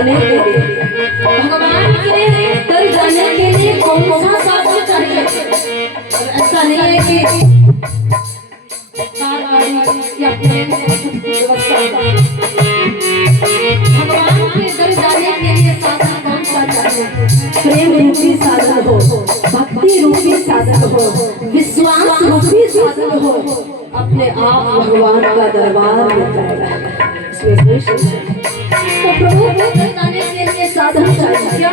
पाने के लिए, भगवान के तर जाने के लिए कौन सा साधन चाहिए? ऐसा नहीं है कि कार गाड़ी या प्लेन से कुछ व्यवस्था। भगवान के तर जाने के लिए साधन कौन सा चाहिए? प्रेम रूपी साधन हो, भक्ति रूपी साधन हो, विश्वास रूपी साधन हो, अपने आप भगवान का दरबार मिल जाएगा। इसमें कोई शक नहीं। तो प्रभु को बताने के लिए साधन चाहिए क्या?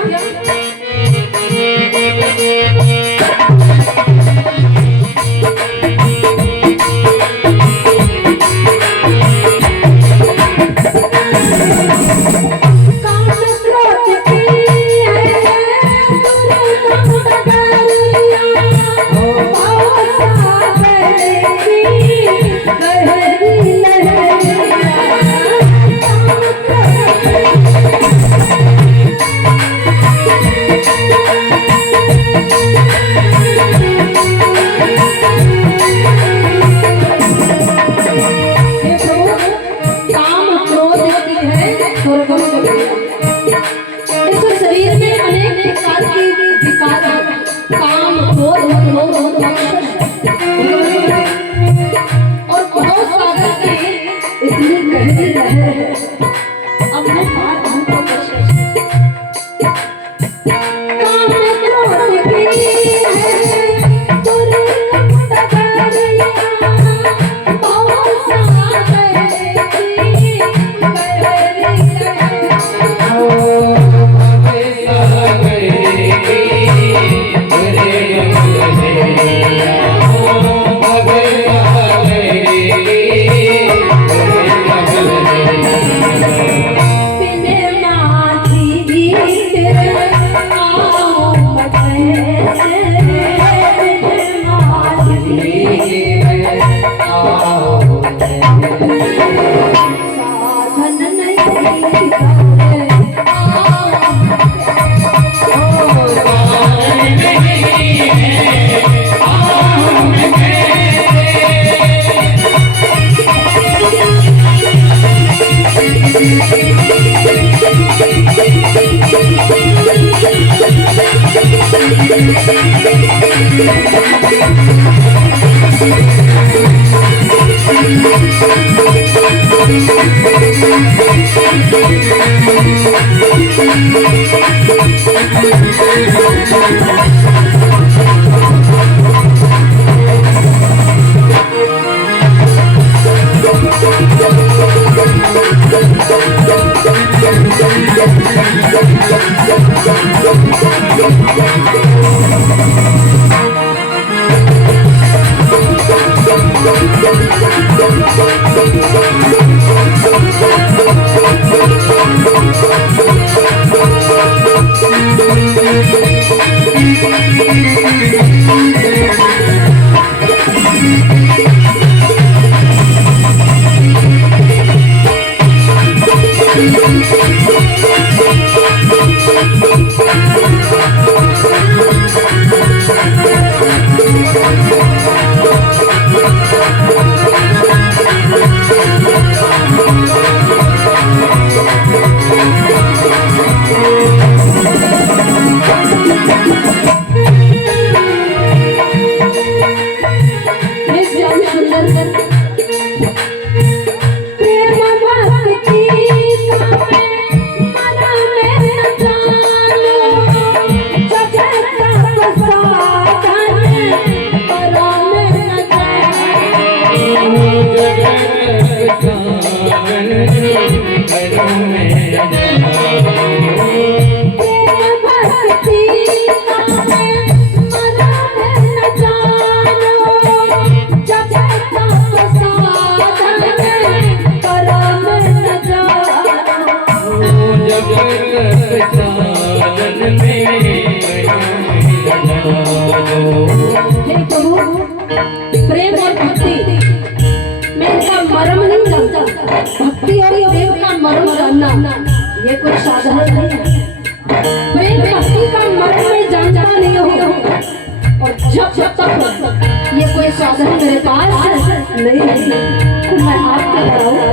प्रेम और भक्ति में इसका मर्म नहीं जानता। भक्ति और प्रेम का मर्म जानना ये कोई साधारण नहीं है। प्रेम भक्ति का मर्म में जानता नहीं हो, और जब तक ये कोई साधन मेरे पास नहीं है तो मैं आपको बताऊं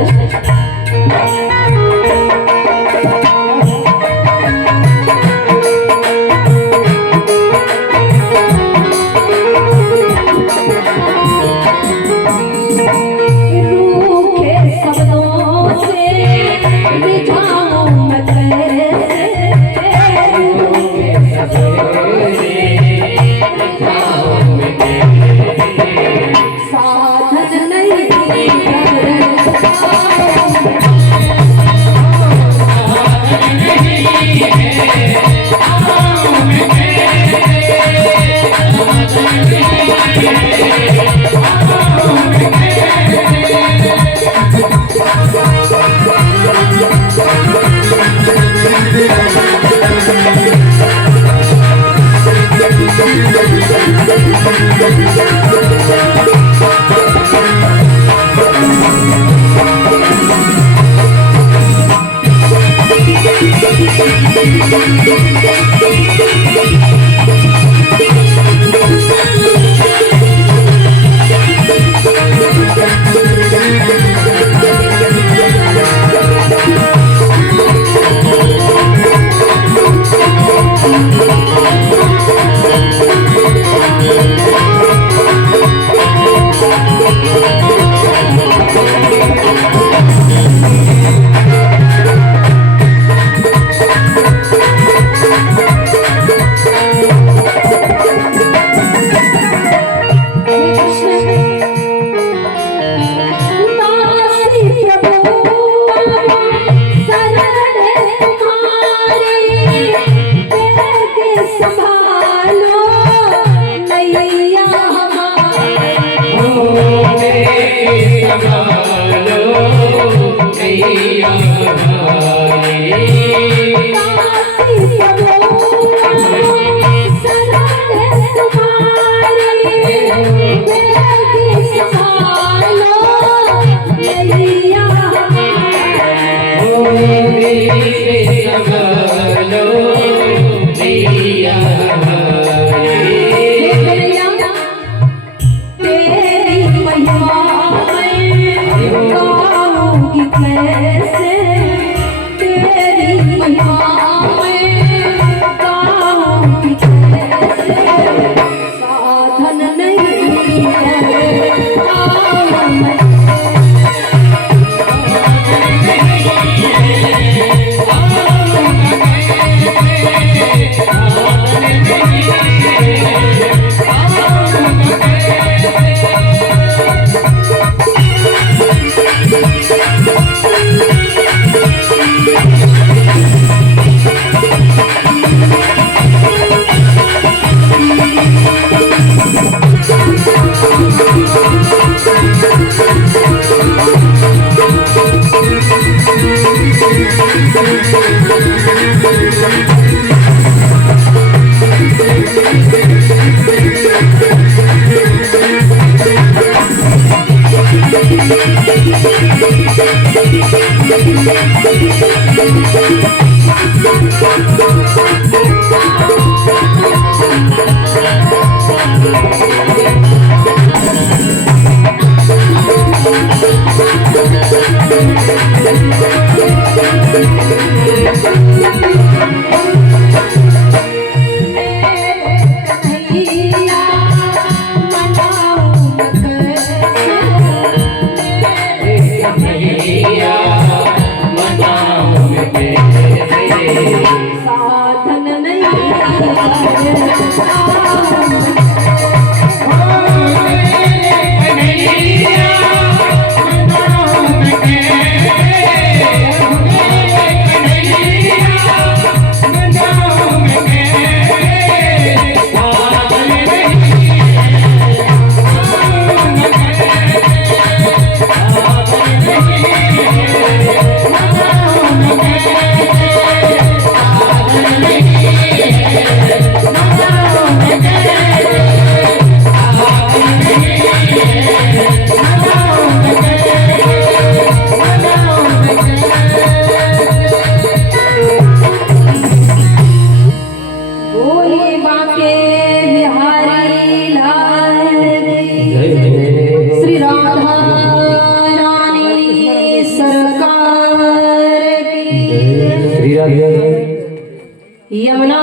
यमुना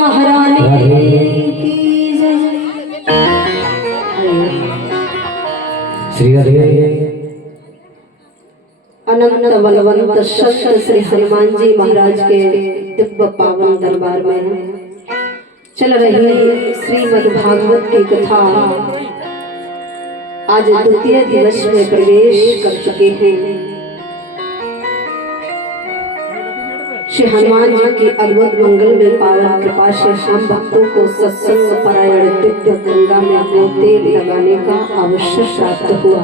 महारानी की जय। श्री अनंत बलवंत संत श्री हनुमान जी महाराज के दिव्य पावन दरबार में चल रही श्रीमद् भागवत की कथा आज द्वितीय दिवस में प्रवेश कर चुके हैं। श्री हनुमान जी की अद्भुत मंगल में पावन कृपा से हम भक्तों को सत्संग परायण दिव्य गंगा में अपने तेल लगाने का अवसर प्राप्त हुआ।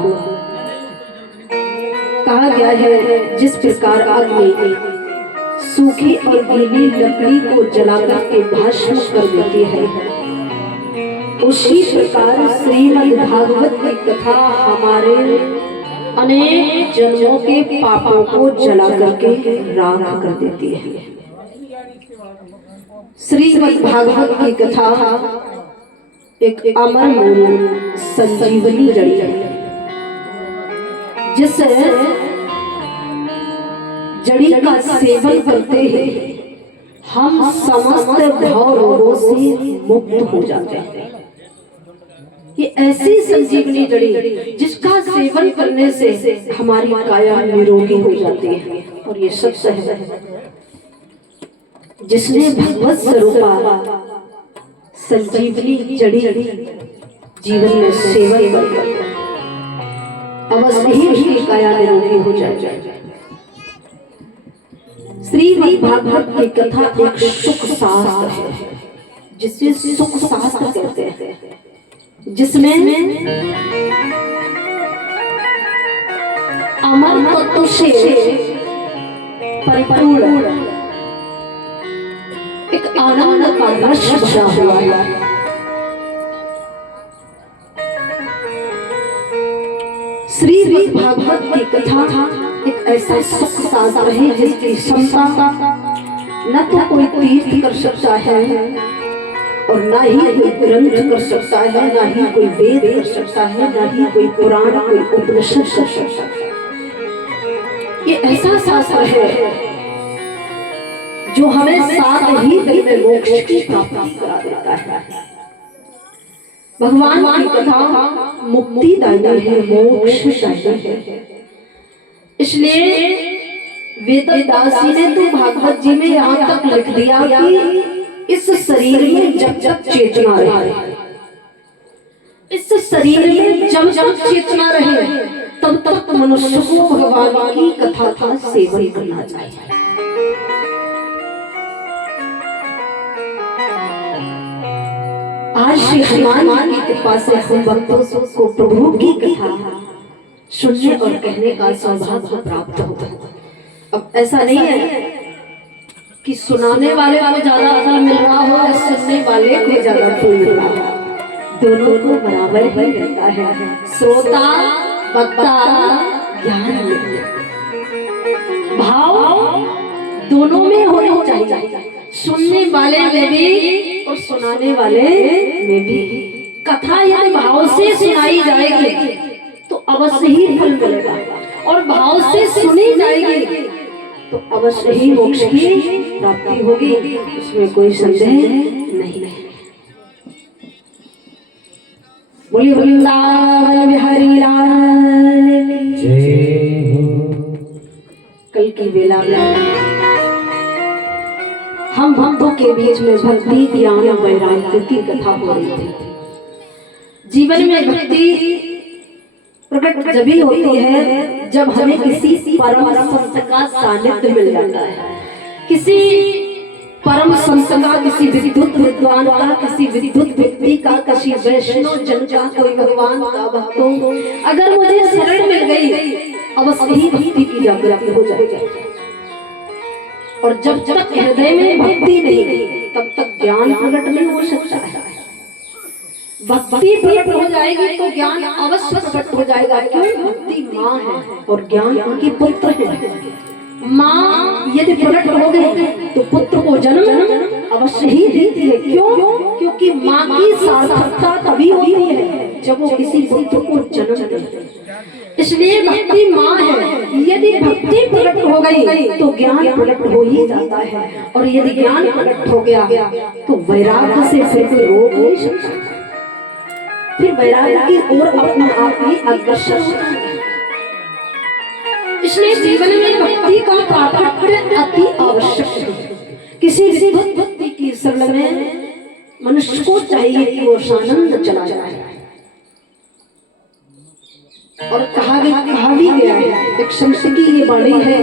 कहा गया है जिस प्रकार अग्नि सूखी और गीली लकड़ी को जलाकर के भस्म कर देती है, उसी प्रकार श्रीमद् भागवत की कथा हमारे अनेक जन्मों के पापों को जला करके राख कर देती है। श्रीमद् भागवत की कथा एक अमर मूल संजीवनी जड़ी है, जिस जड़ी का सेवन करते ही हम समस्त भव रोगों से मुक्त हो जाते हैं। ये ऐसी संजीवनी जड़ी जिसका सेवन करने से हमारी काया निरोगी हो जाती है। और ये सच है, जिसने भगवत स्वरूपा संजीवनी जड़ी जीवन में सेवन कर अवश्य ही उसकी काया निरोगी हो जाए। श्रीमद् भागवत की कथा एक सुख शास्त्र है, जिसे सुख शास्त्र कहते हैं, जिसमें अमर तत्व से परिपूर्ण एक आनंद का रस भरा हुआ है। श्रीमद् भागवत की कथा एक ऐसा सुख शास्त्र है जिसकी क्षमता न तो कोई तीर्थ कर सकता है और ना ही कोई ग्रंथ कर सकता है, ना ही कोई वेद कर सकता है, ना ही कोई पुराण कोई उपनिषद कर सकता है। ये ऐसा शास्त्र है जो हमें साथ ही में मोक्ष की प्राप्ति करा देता है। भगवान की कथा मुक्तिदायी है, मोक्षदायी है। इसलिए वेदव्यास जी ने तो भागवत जी में यहाँ तक लिख दिया कि इस शरीर में जब जब चेतना रहे, इस शरीर में जब जब चेतना रहे, तब तक मनुष्य को भगवान की कथा का सेवन करना चाहिए। आज श्री हनुमान की कृपा से हम भक्तों को प्रभु की कथा सुनने और कहने का सौभाग्य प्राप्त होता है। अब ऐसा नहीं है कि सुनाने वाले को ज्यादा फल मिल रहा हो या सुनने वाले को ज्यादा फल मिल रहा हो, दोनों को बराबर ही मिलता है। श्रोता वक्ता ज्ञान भाव दोनों में होना चाहिए, सुनने वाले में भी और सुनाने वाले में भी। कथा यदि भाव से सुनाई जाएगी तो अवश्य ही फल मिलेगा, और भाव से सुनी जाएगी तो अवश्य ही मोक्ष की प्राप्ति होगी, उसमें कोई संदेह नहीं है। बोलिए वृंदावन बिहारी लाल की। कल की वेला में हम भक्तों के बीच में भक्ति ज्ञान वैराग्य की कथा हो रही थी। जीवन में भक्ति प्रकट जब ही होती है जब हमें किसी परम संत का सानिध्य मिल जाता है, किसी परम संत का, किसी विद्युत विद्वान का, किसी विद्युत व्यक्ति का, किसी वैष्णव जन का, कोई भगवान का भक्तों अगर मुझे शरण मिल गई अवश्य ही भक्ति की जागृति हो जाएगी। और जब तक हृदय में भक्ति नहीं तब तक ज्ञान प्रकट नहीं हो सकता है। भक्ति प्रकट हो जाएगी तो ज्ञान अवश्य प्रकट हो जाएगा। क्यों? भक्ति माँ है और ज्ञान उनकी पुत्र है। माँ यदि प्रकट हो गई तो पुत्र को जन्म अवश्य ही देती है। क्यों? क्योंकि माँ की सार्थकता तभी होती है जब वो किसी पुत्र को जन्म देती है। इसलिए भक्ति माँ है। यदि भक्ति प्रकट हो गई तो ज्ञान प्रकट हो ही जाता है, और यदि ज्ञान प्रकट हो गया तो वैराग्य से फिर कोई रोक नहीं सकता। फिर वैराग्य की ओर अपने आप ही अग्रसर होता है। इसलिए जीवन में भक्ति का प्राकट्य अति आवश्यक है। किसी भक्ति की शरण में मनुष्य को चाहिए कि वो सानंद चला जाए। और कहा भी गया है, एक संत की ये वाणी है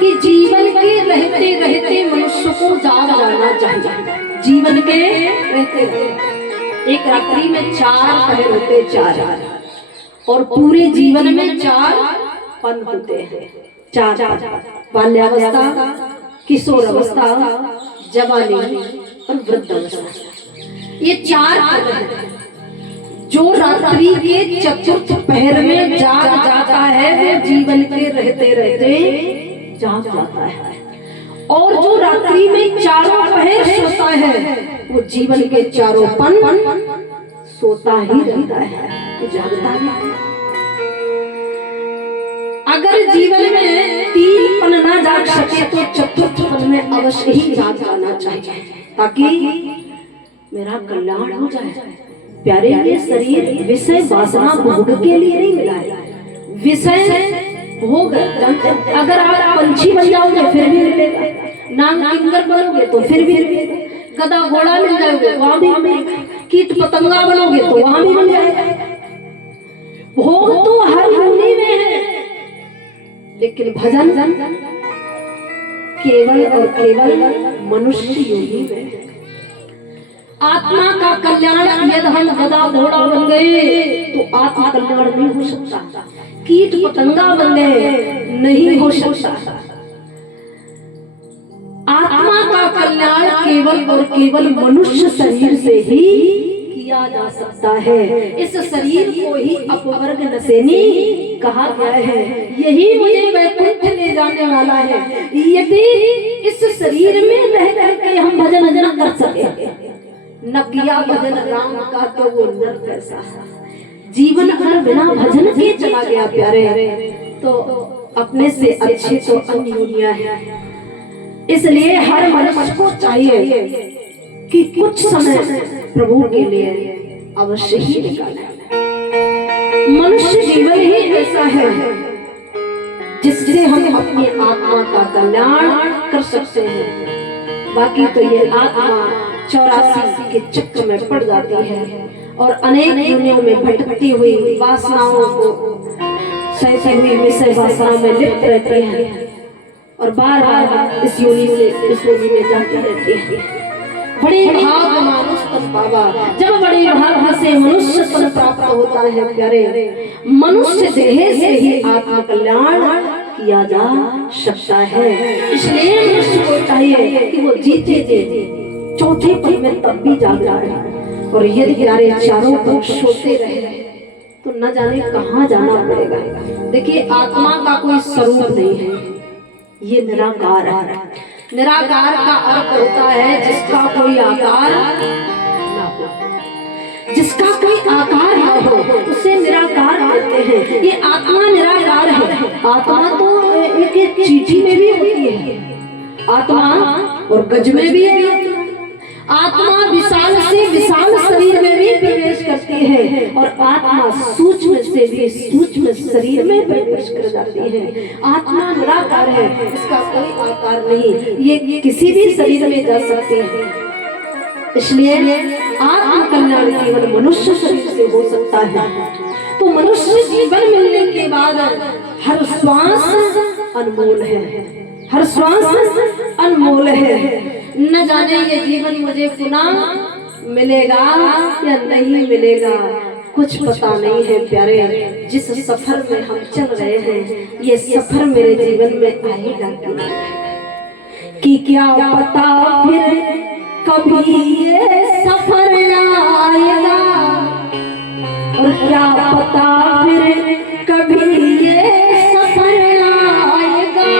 कि जीवन के रहते रहते मनुष्य को जाग जाना चाहिए। जीवन के रहते रहते एक रात्रि में 4 पहर होते 4, और पूरे जीवन में 4 पन होते हैं। 4 बाल्यावस्था, किशोर अवस्था, जवानी और वृद्धावस्था। ये 4 पद हैं। जो रात्रि के चतुर्थ पहर में जाग जाता है वो जीवन के रहते रहते जाग जाता है, और जो रात्रि में चारों पहर सोता है वो जीवन के चारों पन सोता ही रहता है, वो जागता नहीं। अगर जीवन में 3 पन ना जाग सके तो चतुर्थ पन में अवश्य ही जाग जाना चाहिए, ताकि मेरा कल्याण हो जाए। प्यारे, ये शरीर विषय वासना भोग के लिए नहीं मिला है। विषय भोग, अगर आप पंछी बन जाओगे फिर भी मिलेगा, नाग किंकर बनोगे तो फिर भी मिलेगा, गधा घोड़ा मिल जाओगे वहां भी मिलेगा, कीट पतंगा बनोगे तो वहां भी मिल जाएगा। भोग तो हर योनि में है, लेकिन भजन केवल और केवल मनुष्य योनि में है। आत्मा का कल्याण यदि हम गधा घोड़ा बन गए तो आत्मा कल्याण नहीं हो सकता, कीट पतंगा बन गए नहीं हो सकता। आत्मा का कल्याण केवल और केवल मनुष्य शरीर से ही किया जा सकता है। इस शरीर को ही अपवर्ग नसेनी कहा गया है, यही मुझे वैकुंठ ले जाने वाला है। यदि इस शरीर में रह करके हम भजन न कर सके, न किया भजन राम का तो वो नर कैसा। जीवन अगर बिना भजन के चला गया प्यारे तो अपने से अच्छे तो अन्य दुनिया है। इसलिए हर मनुष्य को चाहिए कि कुछ समय प्रभु के लिए अवश्य ही निकालें। मनुष्य जीवन ही ऐसा है जिससे हम अपनी आत्मा का कल्याण कर सकते हैं। बाकी तो ये आत्मा 84 के चक्र में पड़ जाती है और अनेक दुनियाओं में भटकती हुई वासनाओं को सहती हुई विषय वासना में लिप्त रहती है और बार बार इस योनि से इस योनि में जाती रहती है। बड़े भाग मानुष तन पावा, जब बड़े भाग से मनुष्य तन प्राप्त होता है प्यारे, मनुष्य देह से ही आत्म कल्याण किया जा सकता है। इसलिए मनुष्य को चाहिए कि वो जीते जी चौथे पल में तब भी जाग जाए, और यदि प्यारे चारों पल सोते रहे तो न जाने कहाँ जाना पड़ेगा। देखिए, आत्मा का कोई स्वरूप नहीं है, ये निराकार है। निराकार का अर्थ होता है जिसका कोई आकार ना हो, जिसका कोई आकार ना हो उसे निराकार कहते हैं। ये आत्मा निराकार है। आत्मा तो एक चींटी में भी होती है आत्मा, और गज में भी है आत्मा, विशाल से विशाल शरीर में भी प्रवेश करती है, और आत्मा सूक्ष्म से भी सूक्ष्म शरीर में प्रवेश कर जाती है। आत्मा निराकार है, इसका कोई आकार नहीं, ये किसी भी शरीर में जा सकती है। इसलिए आत्म कल्याण केवल मनुष्य शरीर से हो सकता है। तो मनुष्य जीवन मिलने के बाद हर श्वास अनमोल है, हर श्वास अनमोल है। न जाने ये जीवन मुझे पुनः मिलेगा या नहीं मिलेगा, कुछ पता नहीं है प्यारे। जिस सफर में हम चल रहे हैं, ये सफर मेरे जीवन में आएगा कि क्या पता फिर कभी ये सफर आएगा, और क्या पता फिर कभी ये सफर आएगा।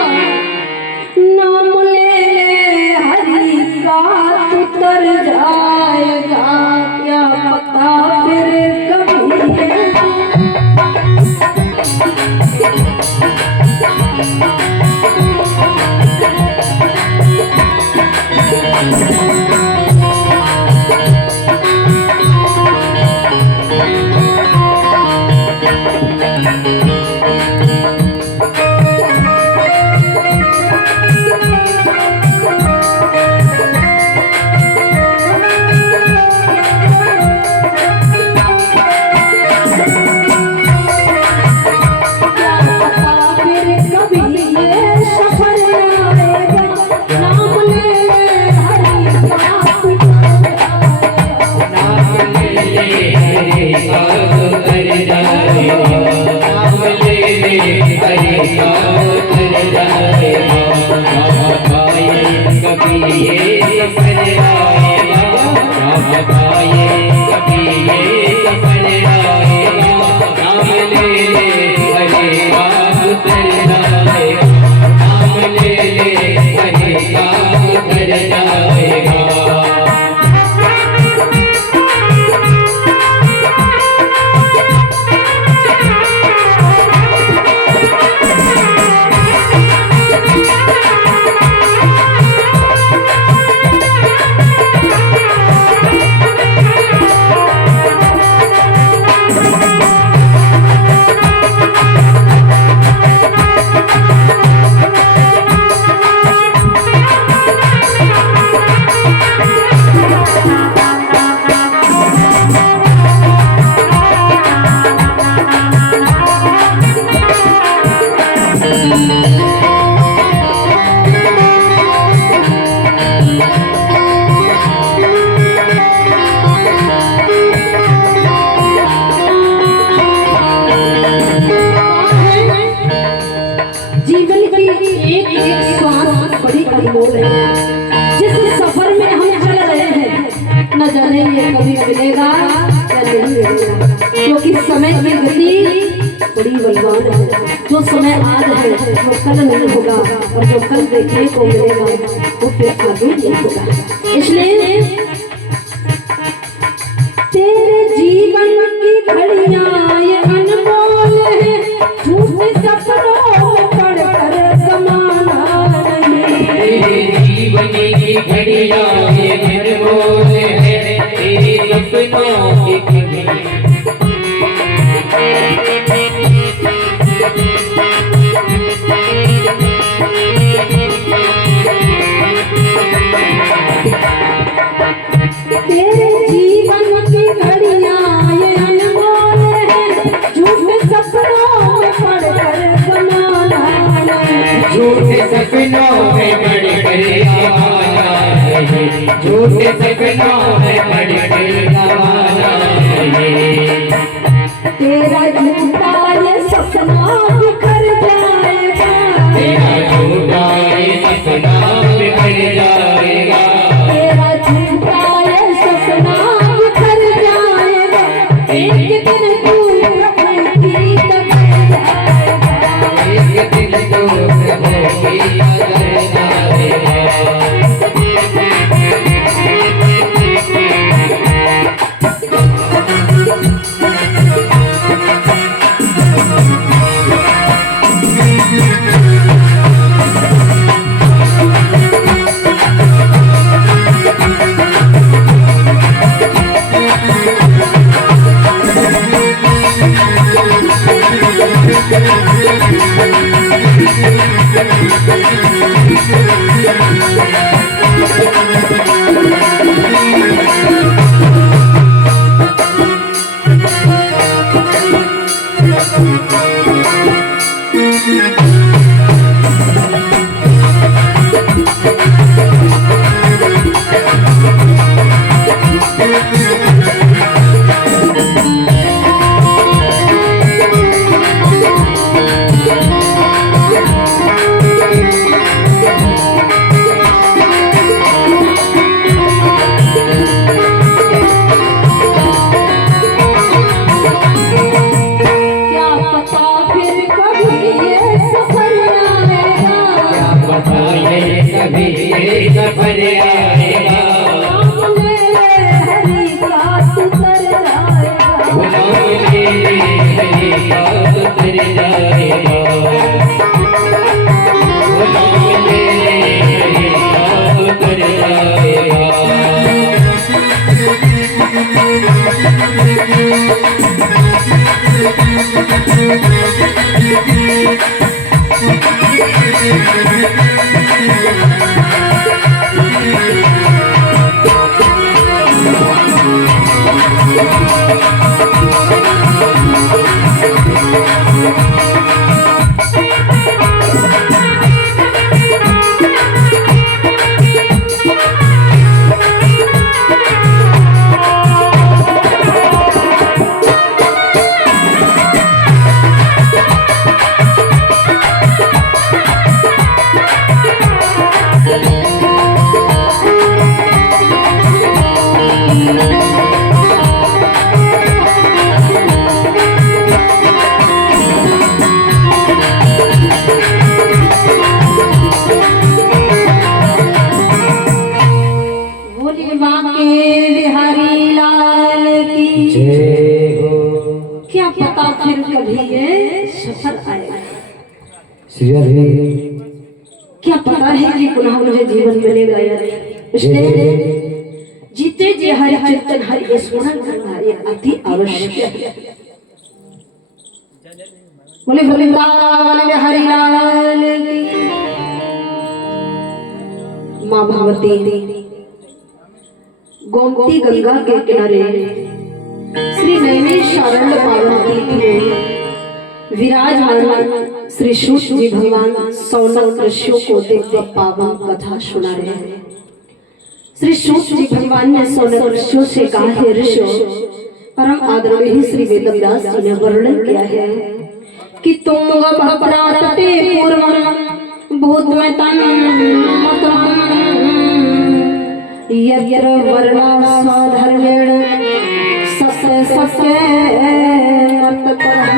नाम ले हरि का तू तर जाएगा, क्या पता फिर कभी की एक एक श्वास बड़ी अनमोल है। जिस सफर में हम चल रहे हैं न जाने ये कभी मिलेगा या नहीं मिलेगा, क्योंकि समय की गति बड़ी बलवान है। जो समय आज है वो कल नहीं होगा, और जो कल देखने को मिलेगा वो फिर आगे नहीं होगा। इसलिए तेरे जीवन की घड़ियां ये अनमोल है, झूठे सपनों में पड़कर समाना नहीं। तेरे जीवन की घड़ियां ये अनमोल है, तेरे सपनों की घड़ियां। तेरे जीवन की घड़ियां ये अनमोल है, झूठे सपनों में पड़कर समाना नहीं। झूठे सपनों में पड़कर समाना नहीं, झूठे सपनों में पड़कर समाना नहीं। तेरा झूठा ये सपना बिखर जाएगा, तेरा झूठा ये सपना बिखर जाएगा, तेरा झूठा ये सपना बिखर जाएगा। एक दिन तू अपने गीत कर जाएगा, एक दिन तो प्रभु की नजर आएगा। क्या पता फिर कभी ये सफर आएगा, श्री राधे। क्या पता है कि पुनः मुझे जीवन मिलेगा या नहीं। इसलिए जीते जी हरि चिंतन हरि स्मरण करना ये अति आवश्यक है। बोले वृंदावन हरि लाल की। माँ भगवती गोमती गंगा के किनारे श्री नैमिषारण्य पावन तीर्थ में विराजमान श्री सूत जी भगवान सौनक ऋषियों को दिव्य पावन कथा सुना रहे हैं। श्री सूत जी भगवान ने सौनक ऋषियों से कहा है, ऋषियों परम आदरणीय श्री वेदव्यास जी ने वर्णन किया है कि तुंग भद्रा तटे पूर्वम ऊर्ध्वतम मतम यत्र वर्णासाधर्मेण सत्य सत्य मत्तपरः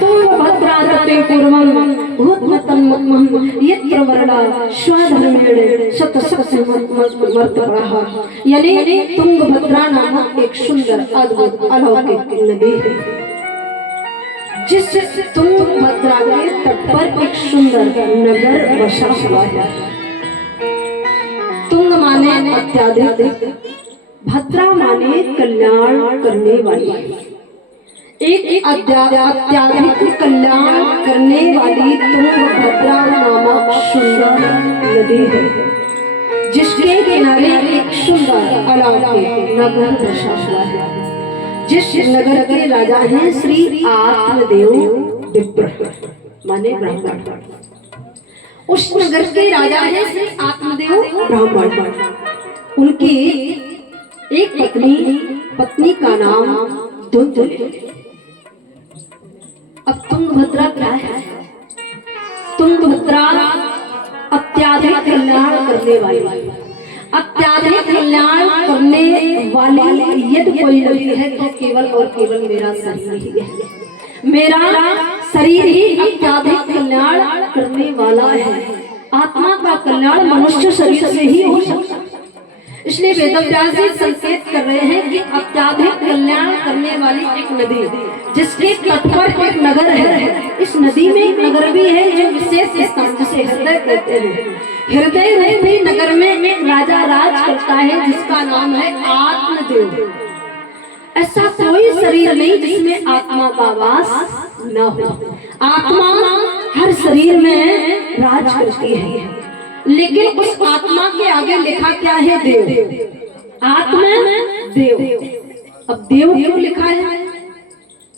तुंगभद्रातटे पूर्वं ऊर्ध्वतम मतम यत्र वर्णासाधर्मेण सत्य सत्य मत्तपरः। यानी तुंगभद्रा नामक एक सुंदर अद्भुत अलौकिक नदी है, जिस तुंगभद्रा के तट पर एक सुंदर नगर बसा हुआ है। तुंग माने अत्याधिक, भद्रा माने कल्याण करने वाली। एक अत्याधिक कल्याण करने वाली तुंगभद्रा नामक सुंदर नदी है, जिसके किनारे एक सुंदर अलौकिक नगर बसा हुआ है, जिस नगर के राजा हैं श्री आत्मदेव विप्र माने ब्राह्मण। उस नगर के राजा हैं श्री आत्मदेव ब्राह्मण। उनकी एक पत्नी का नाम धुंधुली। अब तुंगभद्रा क्या है? तुंगभद्रा अत्याधिक कल्याण करने वाली, अत्याधिक कल्याण करने वाली यदि कोई नदी है तो केवल और केवल मेरा शरीर ही है। मेरा शरीर ही अत्याधिक कल्याण करने वाला है। आत्मा का कल्याण मनुष्य शरीर से ही हो सकता है। इसलिए वेदव्यास जी संकेत कर रहे हैं कि अत्याधिक कल्याण करने वाली एक नदी, जिसके तट पर एक नगर है। इस नदी में एक नगर भी है जो विशेष स्थान जिसे हृदय कहते हैं। हृदय रूपी नगर में एक राजा राज करता है, जिसका नाम है आत्मदेव। ऐसा कोई शरीर नहीं जिसमें आत्मा का वास न हो। आत्मा हर शरीर में राज करती है, लेकिन उस आत्मा के आगे लिखा क्या है? देव। आत्मा देव। अब देव क्यों लिखा है?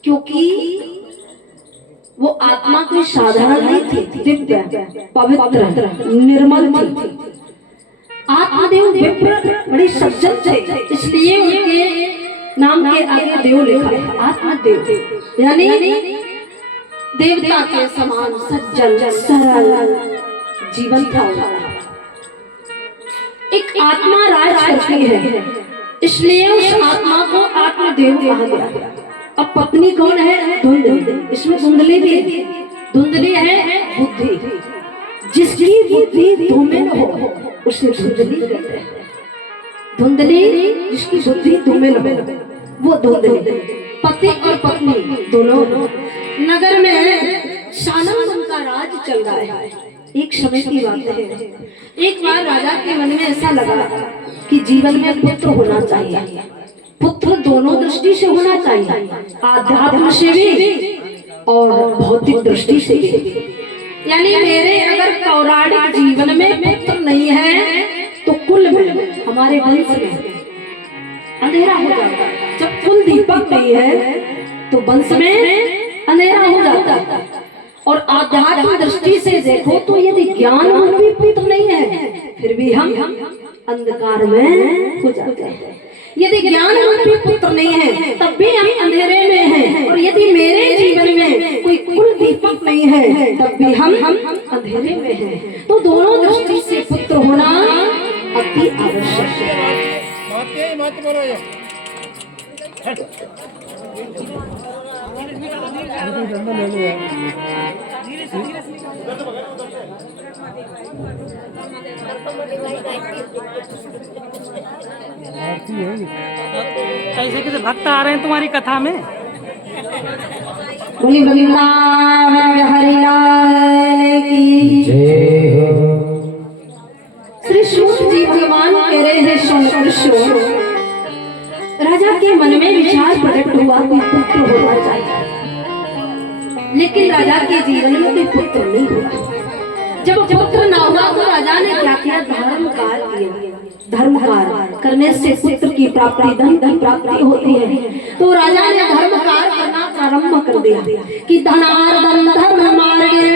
क्योंकि वो आत्मा कोई साधारण नहीं थी, दिव्य, पवित्र, निर्मल थी। आत्मदेव विप्र बड़े सज्जन थे, इसलिए उनके नाम के आगे देव लिखा है। आत्मदेव यानी देवता के समान सज्जन सरल जीवन था। एक आत्मा राज करती है, इसलिए उस आत्मा को आत्मदेव कहा गया। अब पत्नी कौन है? धुंधली। इसमें धुंधली भी है। धुंधली है बुद्धि, जिसकी बुद्धि धूमिल हो उसे धुंधली कहते हैं। धुंधली जिसकी बुद्धि धूमिल हो वो धुंधली। पति और पत्नी दोनों नगर में शानंद उनका राज चल रहा है। एक समय की बात है, एक बार राजा के मन में ऐसा लगा कि जीवन में पुत्र होना चाहिए। पुत्र दोनों दृष्टि से होना चाहिए, आध्यात्म से भी और भौतिक दृष्टि से भी। यानी मेरे अगर पौराणिक जीवन में पुत्र नहीं है तो कुल में, हमारे वंश में अंधेरा हो जाता है। जब कुल दीपक नहीं है तो वंश में अंधेरा हो जाता है। और आध्यात्म दृष्टि से देखो तो यदि ज्ञान रूपी पुत्र नहीं है फिर भी हम अंधकार में हो जाते हैं। यदि ज्ञान रूपी पुत्र नहीं है तब भी हम अंधेरे में हैं। और यदि मेरे जीवन में कोई कुल दीपक नहीं है तब भी हम अंधेरे में हैं। तो दोनों दृष्टि से पुत्र होना अति आवश्यक है। कैसे कैसे भक्त आ रहे हैं तुम्हारी कथा में? बोली वृंदावन हरि लाल की जय हो। श्री सूत जी भगवान कह रहे हैं सोनकृष्ण, राजा के मन में विचार प्रकट हुआ कि पुत्र होना चाहिए, लेकिन राजा के जीवन में कोई पुत्र नहीं हुआ। जब पुत्र ना हुआ तो राजा ने क्या किया? धर्म कार्य किया। धर्म कार्य करने से पुत्र की प्राप्ति, धन प्राप्ति होती है। तो राजा ने धर्म कार्य करना प्रारंभ कर दिया कि धनार्दन धर्म मार्गे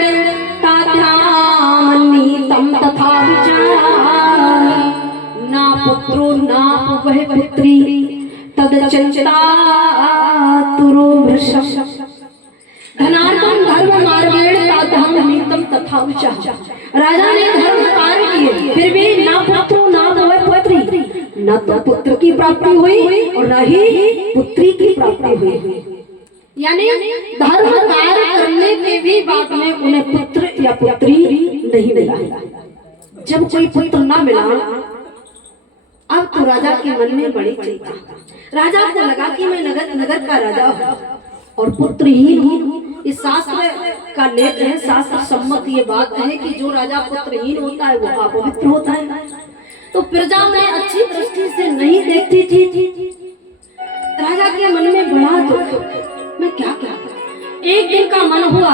तात्यामन्नितं तथा विचार ना पुत्रो ना वह पुत्री तद चिंता तुरो वृषभ। धनार्दन धर्म मार्गेण तात्यामन्नितं तथा था ऊंचा। राजा ने धर्म कार्य किए, फिर भी ना पुत्र ना पुत्री, न तो पुत्र की प्राप्ति हुई और न ही पुत्री की प्राप्ति हुई। यानी धर्म कार्य करने के भी बाद में उन्हें पुत्र या पुत्री नहीं मिला। जब कोई पुत्र ना मिला, अब तो राजा के मन में बड़ी चिंता। राजा को लगा कि मैं नगर का राजा हूँ और पुत्रहीन हूँ। इस शास्त्र का लेख है, शास्त्र सम्मत ये बात है कि जो राजा पुत्रहीन होता है वो अपवित्र होता है। तो प्रजा में अच्छी दृष्टि से नहीं देखती थी। राजा के मन में बड़ा दुख, मैं क्या करूं। एक दिन का मन हुआ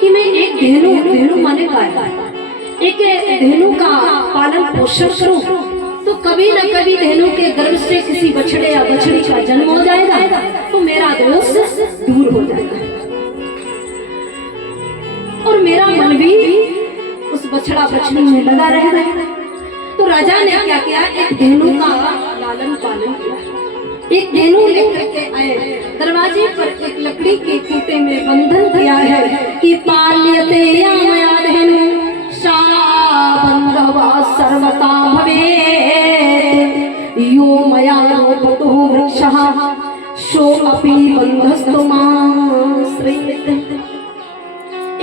कि मैं एक धेनु माने का एक धेनु का पालन पोषण करूं, तो कभी न कभी धेनु के गर्भ से किसी बछड़े या बछड़ी का जन्म हो जाएगा, तो मेरा दोष दूर हो जाएगा और मेरा मन भी उस बछड़ा बछड़ी में लगा रहेगा। तो राजा ने क्या किया, एक धेनु का लालन पालन किया। एक धेनु लेकर के आए, दरवाजे पर एक लकड़ी के खूंटे में बंधन किया है कि पाल्यते मया धेनु सा बंधवा सर्वता भवेत्, यो मया रोपतो वृक्षः सो अपि बंधस्तु माश्रयेत्।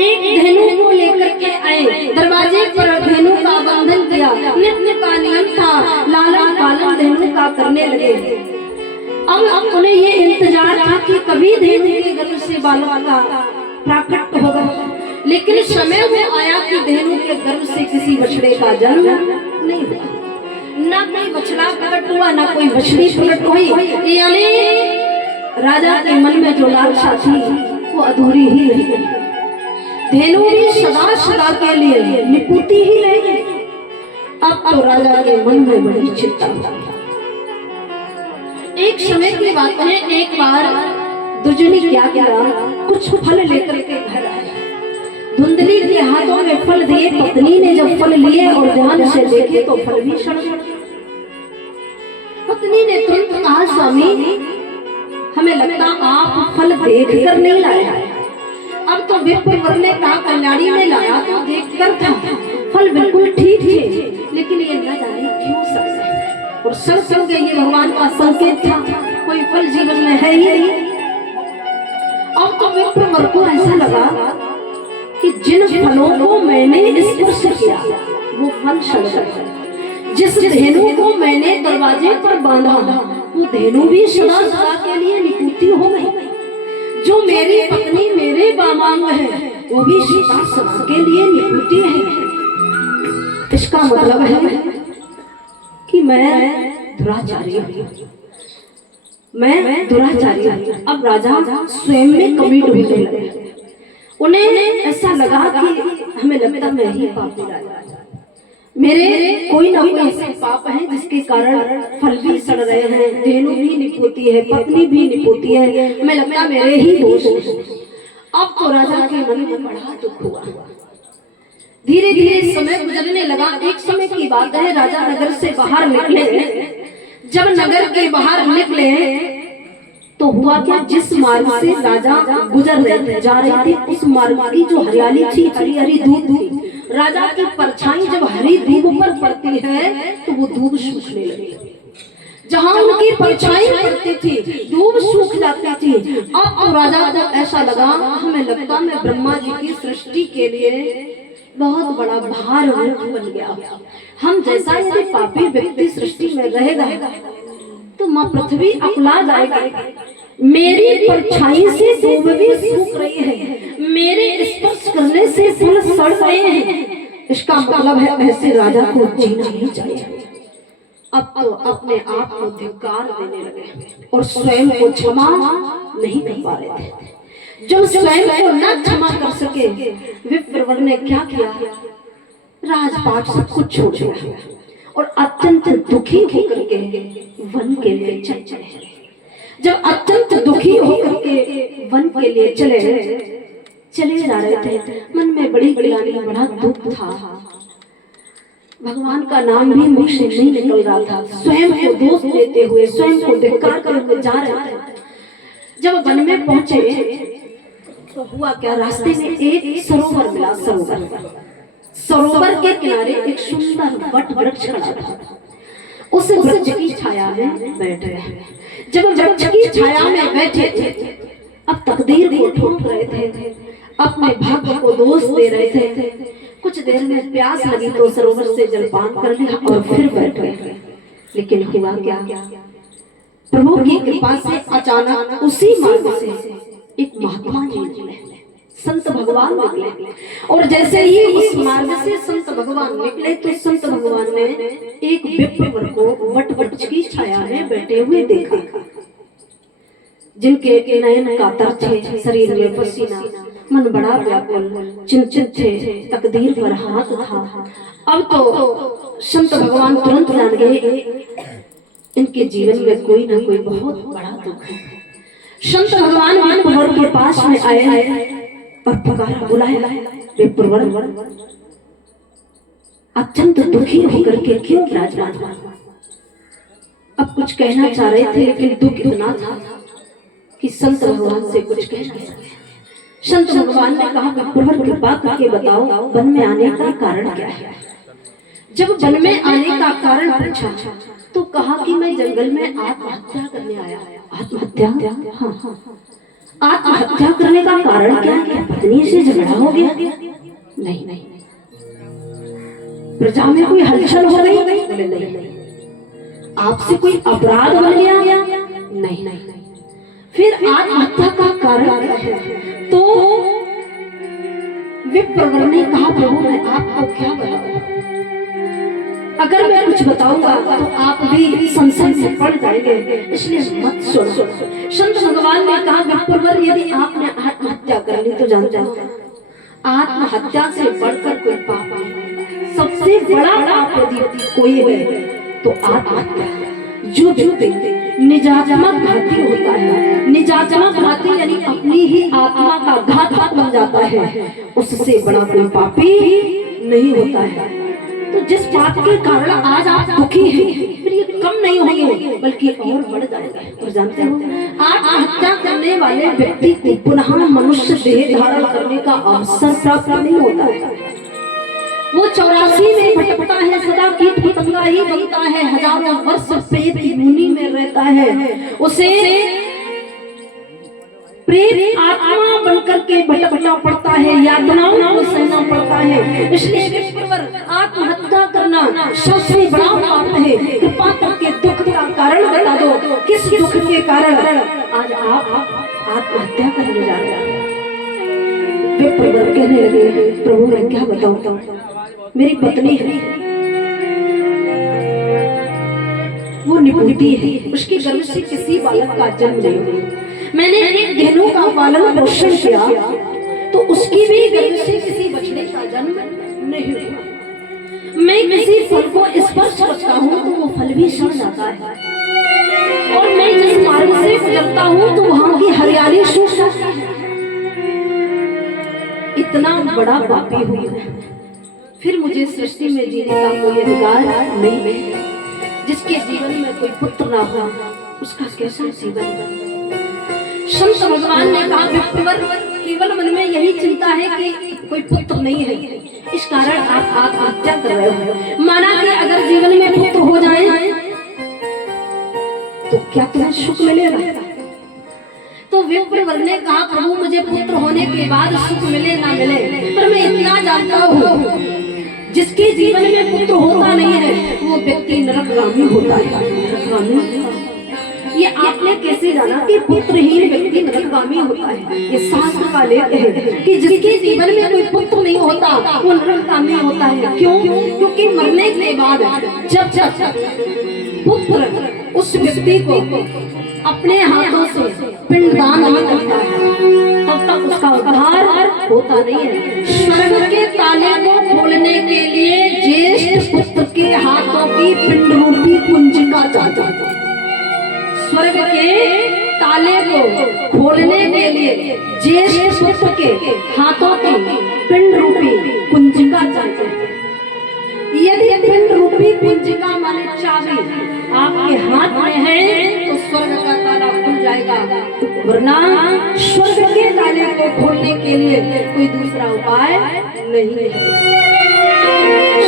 एक धेनु को लेकर के आए, दरवाजे पर धेनु का बंधन किया। नित्य का नियम था, लालन पालन धेनु का करने लगे। अब उन्हें ये इंतजार था कि कभी धेनु के गर्भ से बालक का प्राकट होगा, लेकिन समय वो आया कि धेनु के गर्भ से किसी बछड़े का जन्म नहीं हुआ। न कोई बछड़ा प्रकट हुआ, न कोई बछड़ी प्रकट हुई। यानी राजा के मन में जो लालसा थी वो अधूरी ही रह गई। धेनु भी सदा सदा के लिए निपुती ही रह गई। अब तो राजा के मन में बड़ी चिंता हुई। एक समय की बात है, एक बार दुर्जनी क्या किया, कुछ फल लेकर के घर आए। धुंधली के हाथों में फल दिए। पत्नी ने जब फल लिए और ध्यान से देखे तो फल भी सड़ गए। पत्नी ने तुरंत कहा, स्वामी हमें लगता आप फल देख कर नहीं लाया। अब तो विप्र ने कहा, कल्याणी ने लाया तो देख कर था, फल बिल्कुल ठीक थे, लेकिन ये न जाने क्यों सड़ गए और सड़ गए। ये भगवान का संकेत था, कोई फल जीवन में है ही नहीं। अब तो विप्र को ऐसा लगा कि जिन फलों को मैंने स्पर्श किया वो फल सड़ गए। जिस धेनु को मैंने दरवाजे पर बांधा वो धेनु भी सदा सदा के लिए निपुती हो गई। जो मेरी पत्नी मेरे बामांग है वो भी सदा सदा के लिए निपुती है। इसका मतलब है कि मैं दुराचारी हूँ, मैं दुराचारी हूँ। अब राजा स्वयं में कभी डूबने लगे। उन्हें ऐसा लगा कि हमें लगता मैं ही पापी राजा, मेरे कोई ना कोई ऐसे पाप हैं जिसके कारण फल भी सड़ रहे हैं, धेनु भी निपुती है, पत्नी भी निपुती है, हमें लगता मेरे ही दोष है। अब तो राजा के मन में बड़ा दुख हुआ। धीरे धीरे समय गुजरने लगा। एक समय की बात है, राजा नगर से बाहर निकले। जब नगर के बाहर निकले तो हुआ क्या, जिस मार्ग से राजा गुजर जा रहे थे उस मार्ग की जो हरियाली थी, हरी हरी धूप थी, राजा की परछाई जब हरी धूप पर पड़ती है तो वो धूप सूखने लगी। जहाँ उनकी परछाई पड़ती थी धूप सूख जाती थी। अब तो राजा को ऐसा लगा, हमें लगता मैं ब्रह्मा जी की सृष्टि के लिए बहुत बड़ा भार बन गया। हम जैसा यदि पापी व्यक्ति सृष्टि में रहेगा तो माँ पृथ्वी अकुला जाएगी। मेरी परछाई से धूप भी सूख रही है, मेरे स्पर्श करने से फूल सड़ रहे हैं। इसका मतलब है ऐसे राजा को जीना नहीं चाहिए। अब तो अपने आप को धिक्कार देने लगे और स्वयं को क्षमा नहीं कर पा रहे थे। जब स्वयं को न क्षमा कर सके, विप्रवर ने क्या किया, राजपाट सब कुछ छोड़ दिया और अत्यंत दुखी होकर के वन के लिए चले। जब अत्यंत दुखी होकर के वन के लिए चले जा रहे थे, मन में बड़ी ग्लानि, बड़ा दुख था। भगवान का नाम भी मुख से नहीं निकल रहा था। स्वयं को दोष देते हुए, स्वयं को धिक्कार करते जा रहे थे। जब वन में पहुंचे तो हुआ क्या, रास्ते में एक सरोवर मिला। सरोवर के किनारे एक सुंदर वट वृक्ष खड़ा था। उस वृक्ष की छाया में बैठ गए। जब वृक्ष की छाया में बैठे थे, अब तकदीर को ढूंढ रहे थे, अपने भाग्य को दोष दे रहे थे। कुछ देर में प्यास लगी तो सरोवर से जलपान कर लिया और फिर बैठ गए। लेकिन हुआ क्या, प्रभु की कृपा से अचानक उसी मार्ग से एक महात्मा जी निकले, संत भगवान निकले। और जैसे ही उस मार्ग से संत भगवान निकले तो संत भगवान ने एक विप्रवर को वट वृक्ष की छाया में बैठे हुए देखा, जिनके नयन कातर थे, शरीर में पसीना, मन बड़ा व्याकुल, चिंतित थे, तकदीर पर हाथ था। अब तो संत भगवान तुरंत जान गए इनके जीवन में कोई ना कोई बहुत बड़ा दुख है। संत भगवान विप्रवर के पास में आए और पुकारा, बुलाया, विप्रवर अत्यंत दुखी होकर के क्यों विराजमान? अब कुछ कहना चाह रहे थे लेकिन दुख इतना था कि संत भगवान से कुछ कह नहीं सके। संत भगवान ने कहा, विप्रवर कृपा करके बताओ वन में आने का कारण क्या है? जब वन में आने का कारण पूछा तो कहा कि मैं जंगल में आत्महत्या करने आया। आत्महत्या? हाँ। आत्महत्या करने का कारण क्या है? पत्नी से झगड़ा हो गया? नहीं। प्रजा में कोई हलचल हो गई? बोले नहीं। आपसे कोई अपराध बन गया? नहीं। फिर आत्महत्या का कारण क्या है? तो विप्रवर ने कहा, प्रभु मैं आपको क्या बताऊं? अगर मैं कुछ बताऊंगा तो आप भी संशय में पड़ जाएंगे, इसलिए मत सुनो। संत भगवान ने कहा, विप्रवर यदि आपने आत्महत्या कर ली तो जान जाओ, आत्महत्या से बढ़कर कोई पाप नहीं। सबसे बड़ा पाप यदि कोई है तो आत्महत्या। जो व्यक्ति निजात्मक घाती होता है, निजात्मक घाती यानी अपनी ही आत्मा का घातक बन जाता है, उससे बड़ा कोई पापी नहीं होता है। तो जिस बात के कारण आज आप दुखी हैं, फिर ये कम नहीं होंगे बल्कि और बढ़ जाएगा। तो जानते हो, आत्महत्या करने वाले व्यक्ति को पुनः मनुष्य देह धारण करने का अवसर प्राप्त नहीं होता है। वो 84 में भटकता है, सदा कीट पतंगा ही बनता है, हजारों वर्ष प्रेत योनि में रहता है। उसे प्रेत आत्मा बनकर के भटकना पड़ता है, यातनाओं को सहना पड़ता है। इसलिए विप्रवर आत्महत्या करना सबसे बड़ा पाप है। कृपा करके दुख का कारण बता दो, किस दुख के कारण आज आप आत्महत्या करने जा रहे हैं? विप्रवर कहने लगे, प्रभु मैं क्या बताऊं, मेरी पत्नी है, वो निपुती है, उसके गर्भ से किसी बालक का जन्म नहीं हुआ। मैंने अनेक बहनों का पालन पोषण किया तो उसकी भी गर्भ से किसी बछड़े का जन्म नहीं हुआ। मैं किसी फल को स्पर्श करता हूँ तो वो फल भी सड़ जाता है, और मैं जिस मार्ग से गुजरता हूँ तो वहाँ की हरियाली सूख जाती है। इतना बड़ा पापी हूँ, फिर मुझे सृष्टि में जीने का कोई अधिकार नहीं। जिसके जीवन में कोई पुत्र ना हो उसका कैसा जीवन? संत भगवान ने कहा, विप्रवर केवल मन में यही चिंता है कि कोई पुत्र नहीं है, इस कारण आप आत्महत्या कर रहे हो। माना कि अगर जीवन में पुत्र हो जाए तो क्या तुम्हें सुख मिलेगा? तो विप्रवर ने कहा, प्रभु मुझे पुत्र होने के बाद सुख मिले ना मिले, पर मैं इतना जानता हूँ जिसके जीवन में पुत्र होता नहीं है वो व्यक्ति नरकगामी होता है। नरकगामी, ये आपने कैसे जाना कि पुत्रहीन व्यक्ति नरकगामी होता है? ये शास्त्र का लेख है कि जिसके जीवन में कोई पुत्र नहीं होता वो नरकगामी होता है। क्यों? क्योंकि मरने के बाद जब पुत्र उस व्यक्ति को अपने हाथों से पिंडदान नहीं करता है तब तक उसका उद्धार होता नहीं है। स्वर्ग के ताले को खोलने के लिए ज्येष्ठ पुत्र के हाथों की पिंड रूपी कुंजिका चाहिए। स्वर्ग के ताले को खोलने के लिए ज्येष्ठ पुत्र के हाथों की पिंड रूपी कुंजिका चाहिए। यदि पिंड रूपी कुंजिका माने चाबी आपके हाथ में है तो स्वर्ग का ताला खुल जाएगा, वरना स्वर्ग के ताले को खोलने के लिए कोई दूसरा उपाय नहीं है।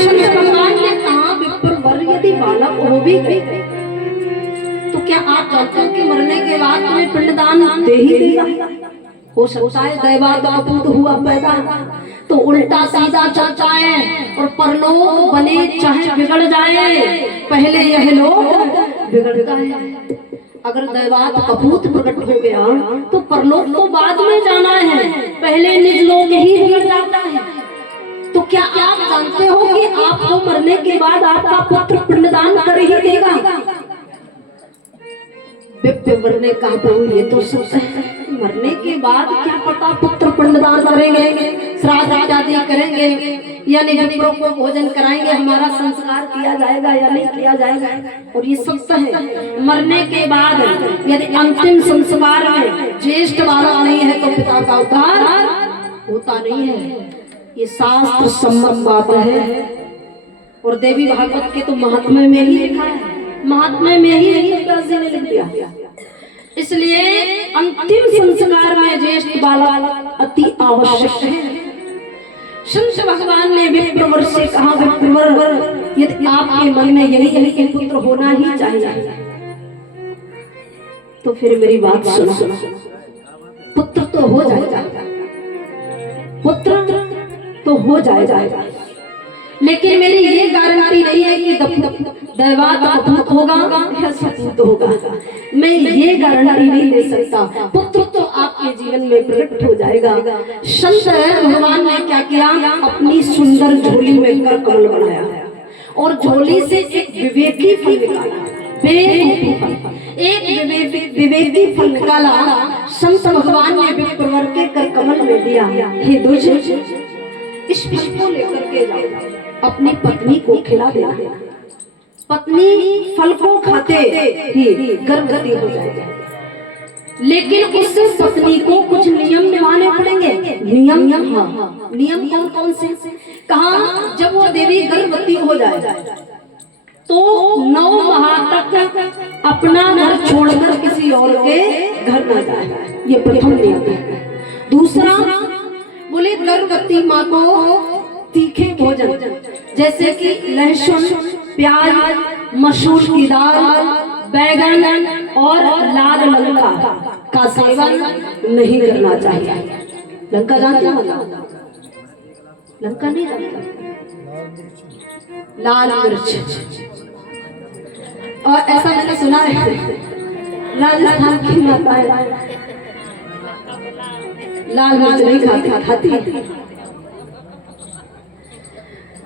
शंकर भगवान ने कहा विप्रवर यदि बालक हो भी तो क्या आप जानते हो कि मरने के बाद तुम्हें पिंडदान दे ही देगा? हो सकता है दैवात अपूत हुआ पैदा तो उल्टा सीधा चल जाए और परलोक बने चाहे बिगड़ जाए, पहले यह लोग बिगड़ता है। अगर दैवात कपूत प्रकट हो गया तो परलोक तो बाद में जाना है, पहले निज लोक ही बिगड़ जाता है। तो क्या आप जानते हो कि आपको मरने के बाद आपका पुत्र पिंडदान कर ही देगा? विप्रवर ने कहा प्रभु ये तो सच है, मरने के बाद क्या पता पुत्र पिंडदान करेंगे, श्राद्ध आदि करेंगे, यानी विप्रों को भोजन कराएंगे, हमारा संस्कार किया जाएगा या नहीं किया जाएगा। और ये सच है, मरने के बाद यदि अंतिम संस्कार में ज्येष्ठ बालक नहीं है तो पिता का उद्धार होता नहीं है। ये शास्त्र सम्मत बात है और देवी भागवत के तो महात्म्य में ही लिखा है, महात्म्य में ही तुलसीदास जी ने लिख दिया। इसलिए अंतिम संस्कार में ज्येष्ठ बालक अति आवश्यक है। शंकर भगवान ने विप्रवर से कहा विप्रवर यदि आपके मन में यही है कि पुत्र होना ही चाहिए तो फिर मेरी बात सुनो, पुत्र तो हो जाएगा, पुत्र तो हो जाएगा, लेकिन मेरी ये गारंटी नहीं है कि दैवात अपूत होगा या सपूत होगा। मैं ये गारंटी नहीं दे सकता। पुत्र तो आपके जीवन में प्रकट हो जाएगा। शंकर भगवान ने क्या किया, अपनी सुंदर झोली में कर कमल बनाया और झोली से एक विवेकी फल निकाला, एक विवेकी फल निकाला। शंकर भगवान ने विप्रवर के कर कमल में दिया, हे दुज इस फल को लेकर के जाओ, अपनी पत्नी को खिला देना। पत्नी फल को खाते ही गर्भवती हो जाएगी, लेकिन उस पत्नी को कुछ नियम निभाने पड़ेंगे। नियम, हाँ, नियम कौन कौन से? कहा जब वो देवी गर्भवती हो जाए तो 9 माह तक अपना घर छोड़कर किसी और के घर न जाए, ये प्रथम नियम है। दूसरा बोले गर्भवती माँ को तीखे भोजन जैसे कि लहसुन, प्याज, मसूर की दाल, बैगन और लाल लंका का सेवन नहीं करना चाहिए। लंका जानते हो? लंका नहीं जानते? लाल मिर्च। और ऐसा मैंने सुना है राजस्थान की माताएं लाल मिर्च नहीं खाती।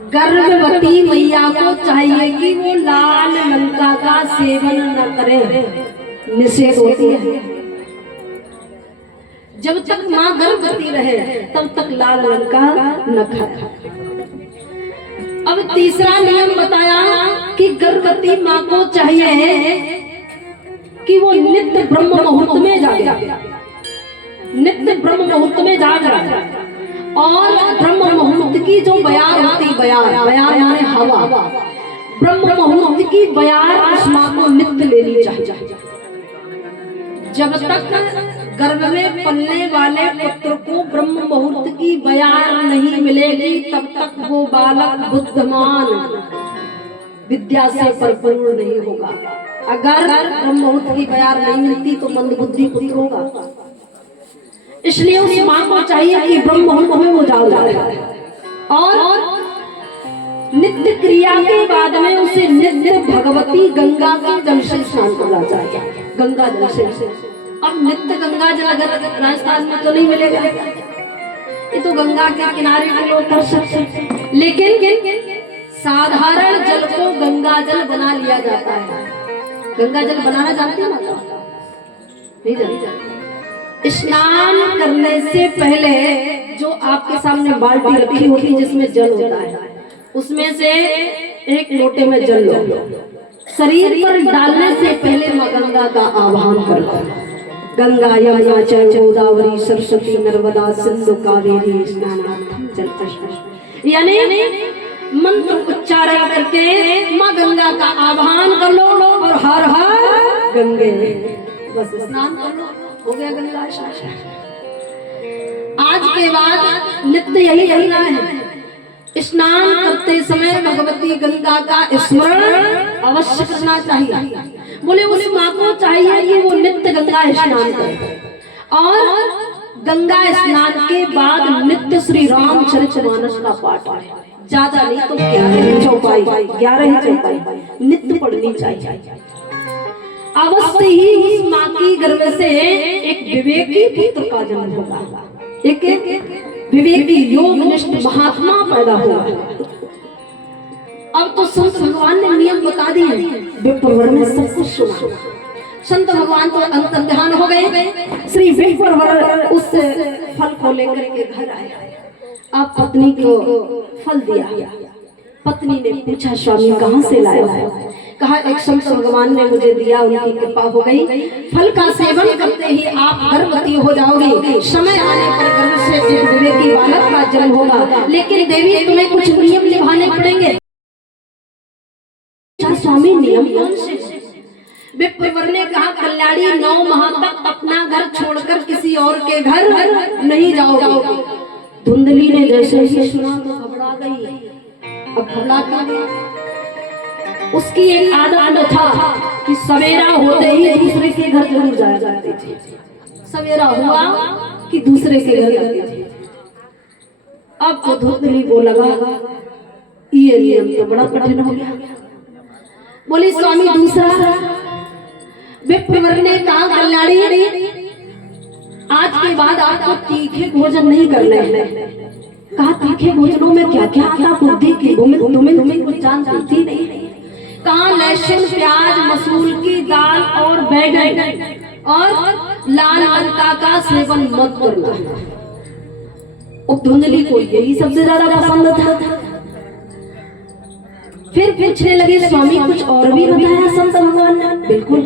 गर्भवती मैया को चाहिए कि वो लाल लंका का सेवन न करे, निषेध होती है। जब तक माँ गर्भवती रहे तब तक लाल लंका न खाए। अब तीसरा नियम बताया कि गर्भवती माँ को चाहिए कि वो नित्य ब्रह्म मुहूर्त में जागे, नित्य ब्रह्म मुहूर्त में जाग रहा और ब्रह्म मुहूर्त की जो बयार होती, बयार माने हवा, ब्रह्म मुहूर्त की बयार उस माँ को नित्य लेनी चाहिए। जब तक गर्भ में पलने वाले पुत्र को ब्रह्म मुहूर्त की बयार नहीं मिलेगी तब तक वो बालक बुद्धिमान विद्या से परिपूर्ण नहीं होगा। अगर ब्रह्म मुहूर्त की बयार नहीं मिलती तो मंदबुद्धि पुत्र होगा। इसलिए उस माँ को चाहिए कि ब्रह्म मुहूर्त में वो जाए और नित्य क्रिया के बाद में उसे नित्य भगवती गंगा के जल से स्नान करना चाहिए, गंगा जल से। अब नित्य गंगा जल अगर राजस्थान में तो नहीं मिलेगा, ये तो गंगा के किनारे के लोग कर सकते हैं, लेकिन साधारण जल को गंगा जल बना लिया जाता है। गंगा जल बनाना जानते हैं ना? नहीं जानते। स्नान करने से पहले जो आपके सामने बाल्टी रखी होती है जिसमें जल होता है, उसमें से एक लोटे में जल लो, शरीर पर डालने से पहले मां गंगा का आह्वान करो। गंगा यमुना च गोदावरी सरस्वती नर्मदा सिंधु कावेरी स्नानार्थम जल तस्मै, यानी मंत्र उच्चारण करके मां गंगा का आह्वान कर लो और हर हर गंगे बस स्नान कर लो, हो गया गंगा स्नान। आज के बाद नित्य यही करना है, स्नान करते समय भगवती गंगा का स्मरण अवश्य करना चाहिए। बोले उस माँ को चाहिए कि वो नित्य गंगा स्नान करे और गंगा स्नान के बाद नित्य श्री रामचरितमानस का पाठ है। ज्यादा नहीं तो 11 चौपाई 11 चौपाई नित्य पढ़नी चाहिए। अवश्य ही उस माँ की गर्भ से एक विवेकी पुत्र का जन्म होगा, एक विवेकी योगनिष्ठ महात्मा पैदा हुआ। अब तो संत भगवान ने नियम बता दिए, विप्रवर ने सब कुछ सुना। संत भगवान तो अंतर्ध्यान हो गए। श्री विप्रवर उस फल को लेकर के घर आए। अब पत्नी को फल दिया। पत्नी ने पूछा स्वामी कहाँ से लाए हो? कहा एक संत भगवान ने मुझे दिया, उनकी कृपा हो गई। फल का सेवन करते ही आप गर्भवती हो जाओगे। समय आने पर गर्भ से एक विवेकी बालक का जन्म होगा, लेकिन देवी तुम्हें कुछ नियम निभाने पड़ेंगे। स्वामी नियम कौन से? विप्रवर ने कहा कल्याणी 9 माह तक अपना घर छोड़कर किसी और के घर नहीं जाओगे। धुंधली ने जैसे ही सुना तो घबरा गई। अब घबरा क्या गई? उसकी एक आदत था कि सवेरा होते ही दूसरे के घर जरूर जाया करते थे। सवेरा हुआ कि दूसरे के घर जाते थे। अब तो धुंधली को लगा ये नियम तो बड़ा कठिन हो गया। बोली स्वामी दूसरा। विप्रवर ने कहा कल्याणी आज के बाद आपको तीखे भोजन नहीं करना है। कहा तीखे भोजनों में क्या क्या आता बुद्धि की तुम्हें कुछ जानती थी नहीं। कहा लहसुन प्याज मसूर की दाल और बैगन और लाल लंका का सेवन मत करना। धुंधली को यही सबसे ज्यादा पसंद था। फिर पूछने लगे स्वामी कुछ और भी बताया संत भगवान ने? बिल्कुल।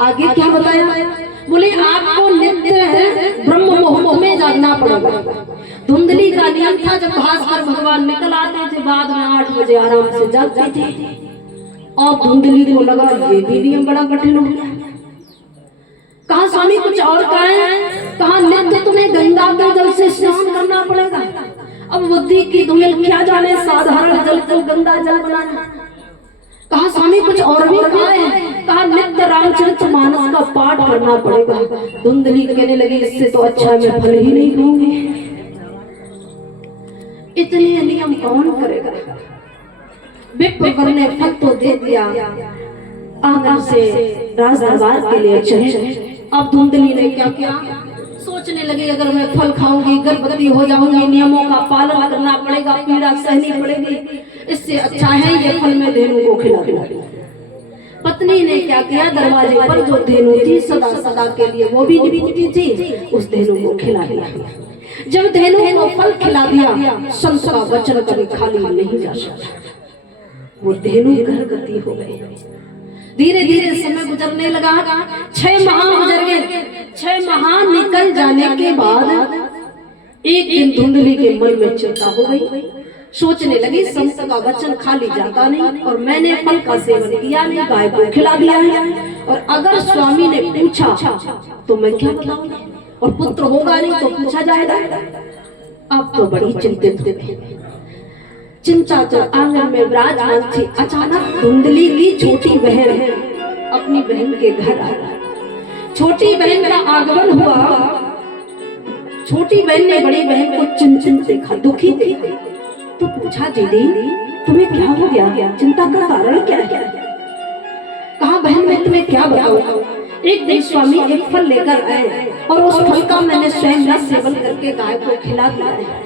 आगे क्या बताया? बोले आपको नित्य ब्रह्म मुहूर्त में जागना पड़ेगा। धुंधली का नियम था जब भास्कर भगवान निकल आते थे बाद में 8 बजे आराम से जागते थे। और धुंधली को लगा ये भी नियम बड़ा कठिन हो गया। कहा स्वामी कुछ और कहें? कहा नित्य तुम्हें गंगा के जल से स्नान करना पड़ेगा। अब बुद्धि की धूमिल क्या जाने साधारण जल को गंगा जल बनाना। कहा स्वामी कुछ और भी कहें? कहा नित्य रामचरितमानस का पाठ करना पड़ेगा। धुंधली कहने लगी इससे तो अच्छा मैं फल ही नहीं लूंगी। इतने नियम कौन करेगा? विप्रवर ने फल तो दे दिया, आंगन से राज दरबार के लिए चले। अब धुंधली ने क्या किया? सोचने लगी अगर मैं फल खाऊंगी गर्भवती हो जाऊंगी, नियमों का पालन करना पड़ेगा, पीड़ा सहनी पड़ेगी। इससे अच्छा है ये फल मैं धेनु को खिला दूं। पत्नी ने क्या किया? दरवाजे पर जो धेनु थी सदा सदा के लिए वो भी जीवित थी, उस धेनु को खिला दिया। जब धेनु को फल खिला दिया संत का वचन कभी खाली नहीं जा सकता। वो धेनु गर्भवती हो गई। धीरे धीरे समय गुजरने लगा। 6 माह गुजर गए। 6 माह निकल जाने के बाद एक दिन धुंधली के मन में चिंता हो गई। सोचने लगी संत का वचन खाली जाता नहीं और मैंने फल का सेवन किया नहीं, गाय को खिला दिया है। और अगर स्वामी ने पूछा तो मैं क्या बताऊंगी? और पुत्र होगा नहीं तो पूछा जाएगा। अब तो बड़ी चिंतित थी। चिंता तो आंगन में विराजमान थी। अचानक धुंधली की छोटी बहन अपनी बहन के घर आ गई। छोटी बहन का आगमन हुआ। छोटी बहन ने बड़ी बहन को चिंतित देखा, दुखी थी। तो पूछा दीदी तुम्हें क्या हो गया? चिंता का कारण क्या है? कहा बहन मैं तुम्हें क्या बताऊं? एक दिन स्वामी एक फल लेकर आए और उस फल का मैंने स्वयं सेवन करके गाय को खिला दिया है।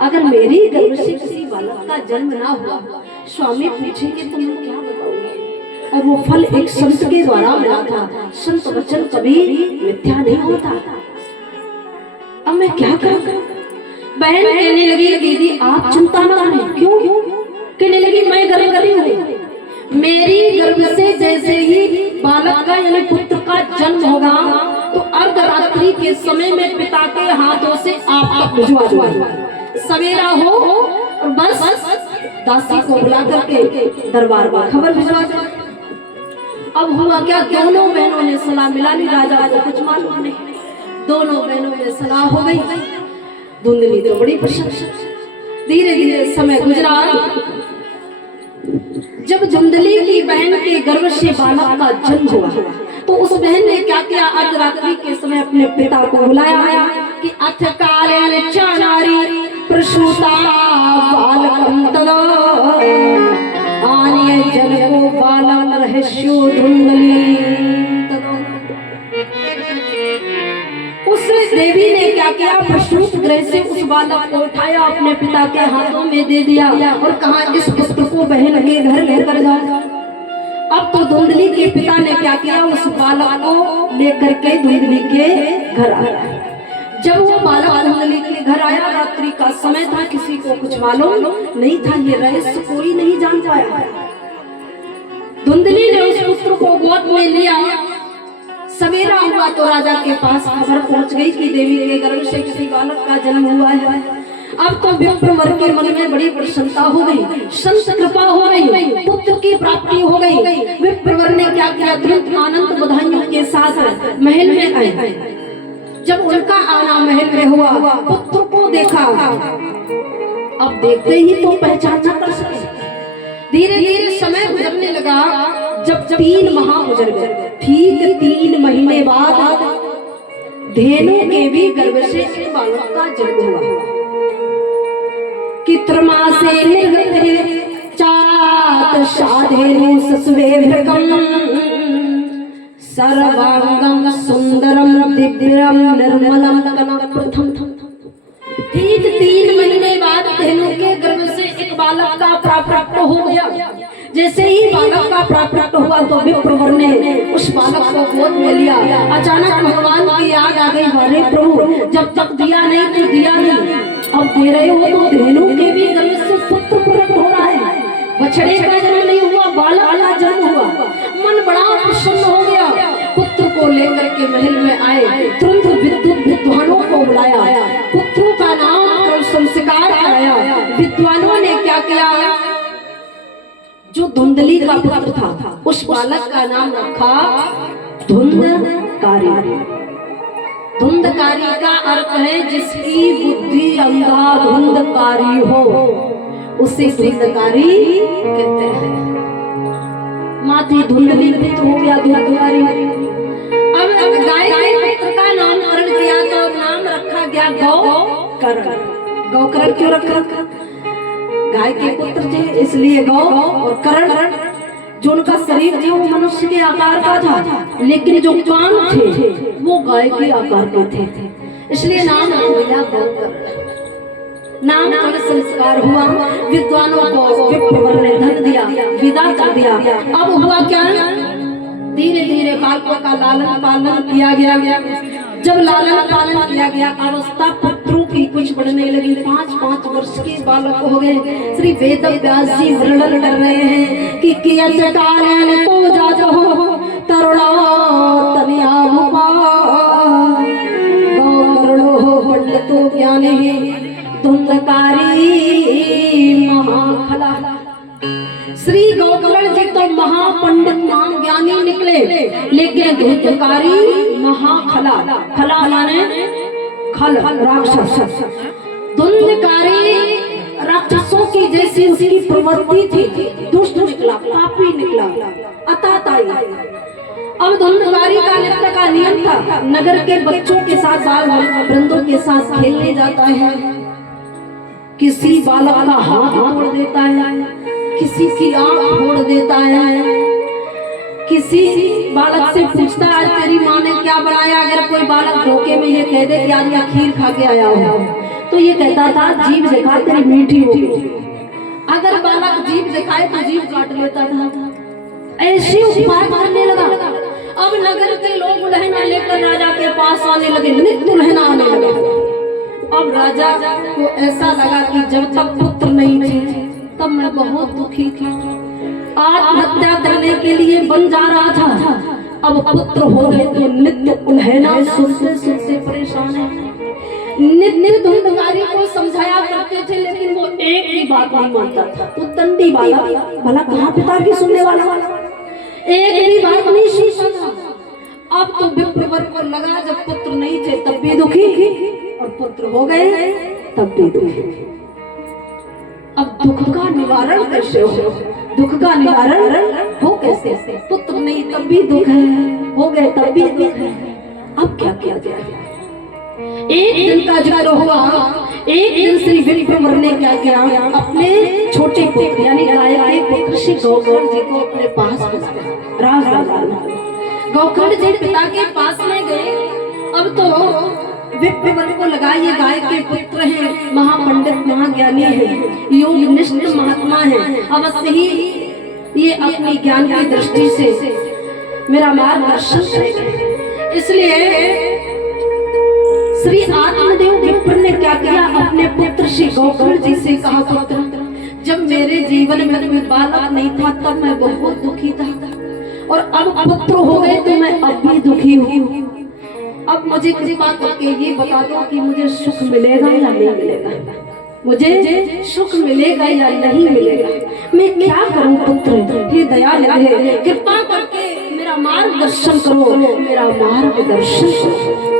अगर मेरी गर्भ से किसी बालक का जन्म ना हुआ स्वामी पूछेंगे तो मैं क्या बताऊंगी? और वो फल एक संत के द्वारा मिला था। संत वचन कभी मिथ्या नहीं होता। अब मैं क्या करूं? बहन कहने लगी दीदी आप चिंता न करें। क्यों? कहने लगी मैं गर्भवती हूँ। मेरी गर्भ से जैसे ही बालक का यानी पुत्र का जन्म होगा तो अर्धरात्रि के समय में पिता के हाथों से आप तक भिजवा दूंगा। सवेरा हो और बस दासी को बुला करके दरबार में खबर भिजवा दो। अब हुआ क्या, दोनों बहनों ने सलाह मिलानी, राजा को कुछ मालूम नहीं। दोनों बहनों में सलाह हो गई। धुंधली तो बड़ी प्रशंसा। धीरे धीरे समय गुजरा। जब धुंधली की बहन के गर्भ से बालक का जन्म हुआ तो उस बहन ने क्या किया, अर्धरात्रि के समय अपने पिता को बुलाया कि अथ काले चानारी प्रसूता बालकं तदा आनीय जनको बालम रहस्यो धुंधली। उस देवी ने क्या किया, प्रसूत गृह से उस बालक को उठाया, अपने पिता के हाथों में दे दिया और कहा इस पुत्र को बहन के घर लेकर जाओ। अब तो धुंधली के पिता ने क्या किया, उस बालक को लेकर के धुंधली के घर आया। जब वो बालक धुंधली के घर आया, रात्रि का समय था, किसी को कुछ मालूम नहीं था, ये रहस्य कोई नहीं जान पाया। धुंधली ने उस पुत्र को गोद में लिया। सवेरा हुआ तो राजा के पास खबर पहुंच गई कि देवी के गर्भ से किसी बालक का जन्म हुआ है। अब तो विप्रवर के मन में बड़ी प्रसन्नता हो गई, संत कृपा हो गई, पुत्र की प्राप्ति हो गई। विप्रवर ने क्या किया, तुरंत आनंद बधाइयों के साथ महल में आए। जब उनका आना महल में हुआ, पुत्र को देखा, अब देखते ही तो पहचान न कर सके। धीरे धीरे समय गुजरने लगा। जब 3 माह गुजर गए, ठीक 3 महीने बाद धेनु के भी गर्भ से एक बालक का जन्म हुआ। कि त्रमासे निर्गते चात साधेनु सस्वेभृकं सर्वांगं सुंदरम दिव्यम निर्मलम कनकप्रथम। ठीक 3 महीने बाद धेनु के गर्भ से एक बालक का प्राप्त हो गया। जैसे ही बालक का प्राप्त हुआ तो विप्रवर ने उस बालक को गोद में लिया। अचानक भगवान की याद आ गई, अरे प्रभु जब तक दिया नहीं तो दिया नहीं, अब दे रहे हो तो धेनु के भी गर्भ से पुत्र प्रकट हो रहा है। बछड़े का जन्म नहीं हुआ, बालक का जन्म हुआ। मन बड़ा प्रसन्न हो गया। पुत्र को लेकर के महल में आए, तुरंत विद्वानों को बुलाया, पुत्रों का नाम संस्कार कराया। विद्वानों ने क्या किया, जो धुंधली का पुत्र था उस बालक का नाम रखा धुंधकारी। धुंधकारी का अर्थ है जिसकी बुद्धि अंधाधुंधकारी हो, उसे धुंधकारी कहते हैं। माती धुंधली पुत्र हो गया धुंधकारी। अब गाय के पुत्र का नामकरण किया तो नाम रखा गया गौकर्ण। गौकर्ण क्यों रखा, गाय के पुत्र थे इसलिए गौ, और कर्ण जो उनका शरीर थे वो मनुष्य के आकार का था, लेकिन जो कान थे वो गाय के आकार के थे, इसलिए नाम रख दिया गौकर्ण। नामकरण संस्कार हुआ। विद्वानों को विप्रवर ने धन दिया, विदा कर दिया। अब हुआ क्या, धीरे धीरे बालकों का लालन पालन किया गया। जब लालन पालन किया गया, अवस्था पुत्रों की कुछ बढ़ने लगी। 5-5 वर्ष के बालक हो गए। श्री वेद व्यास जी वर्णन कर रहे हैं कि कियत कालेन तो जाजो तरुणा तनयामुपा गौकर्णो पंडितो ज्ञाने धुंधकारी महाखला। श्री गौकर्ण जी तो महापंडित महाज्ञानी निकले, लेकिन धुंधकारी महाखला। खला माने खल, राक्षस। धुंधकारी राक्षसों की जैसी उसकी प्रवृत्ति थी, दुष्ट निकला, पापी निकला, अताताई। अब धुंधकारी का नृत्य का नियम था, नगर के बच्चों के साथ, बाल वृंदों के साथ खेलने जाता है। किसी बालक का हाथ तोड़ देता है, किसी की आंख फोड़ देता है, किसी बालक से पूछता है तेरी माँ ने क्या बनाया। अगर कोई बालक धोखे में ये कह दे कि आज मैं खीर खा के आया हूँ, तो ये कहता था जीभ दिखा तेरी मीठी होगी। अगर बालक जीभ दिखाए तो जीभ काट लेता था। ऐसे उपाय करने लगा। अब नगर के लोग दुल्हन लेकर राजा के पास आने लगे, नित्य दुल्हन आने लगे। अब राजा को ऐसा लगा कि जब तक पुत्र नहीं थे तब मैं बहुत दुखी थी, आत्महत्या करने के लिए बन जा रहा था। अब पुत्र हो गए तो नित्य दुल्हना सुनते सुनते परेशान है। नित्य धुंधकारी को समझाया करते थे, लेकिन वो एक ही बात नहीं मानता था। वो तंडी वाला भला कहाँ पिता की सुनने वाला। एक भी बात नहीं सुनता था। अब तो विप्रवर को लगा जब पुत्र नहीं थे तब भी दुखी और पुत्र हो गए तब भी दुखी। अब दुख का निवारण कैसे हो? दुख का निवारण हो कैसे? पुत्र नहीं तब भी दुख है, हो गए तब भी दुख है। अब क्या किया जाए? एक दिन का जिक्र हुआ, एक दिन श्री विप्रवर ने क्या किया, अपने छोटे पुत्र यानी गाय के पुत्र श्री गौखंड जी को अपने पास बुलाया। राज दरबार में गौखंड जी पिता के पास में गए। अब तो विप्रवर को लगा ये गाय के पुत्र हैं, महापंडित महाज्ञानी हैं, योग निष्ठ महात्मा हैं, अवश्य ही ये अपनी ज्ञान की दृष्टि से मेरा मार्गदर्शन करेंगे। इसलिए श्री आत्मदेव विप्र ने क्या किया, अपने पुत्र श्री गौखंड जी से कहा, पुत्र जब मेरे जीवन में कोई बालक नहीं था तब मैं बहुत दुखी था, और अब पुत्र हो गए तो मैं अब भी दुखी हूँ। अब मुझे कृपा करके ये बता दो कि मुझे सुख मिलेगा या नहीं मिलेगा, मुझे सुख मिलेगा या नहीं मिलेगा, मैं क्या करूं पुत्र? हे दया लगे, कृपा करके मेरा मार्गदर्शन करो, मेरा मार्गदर्शन करो।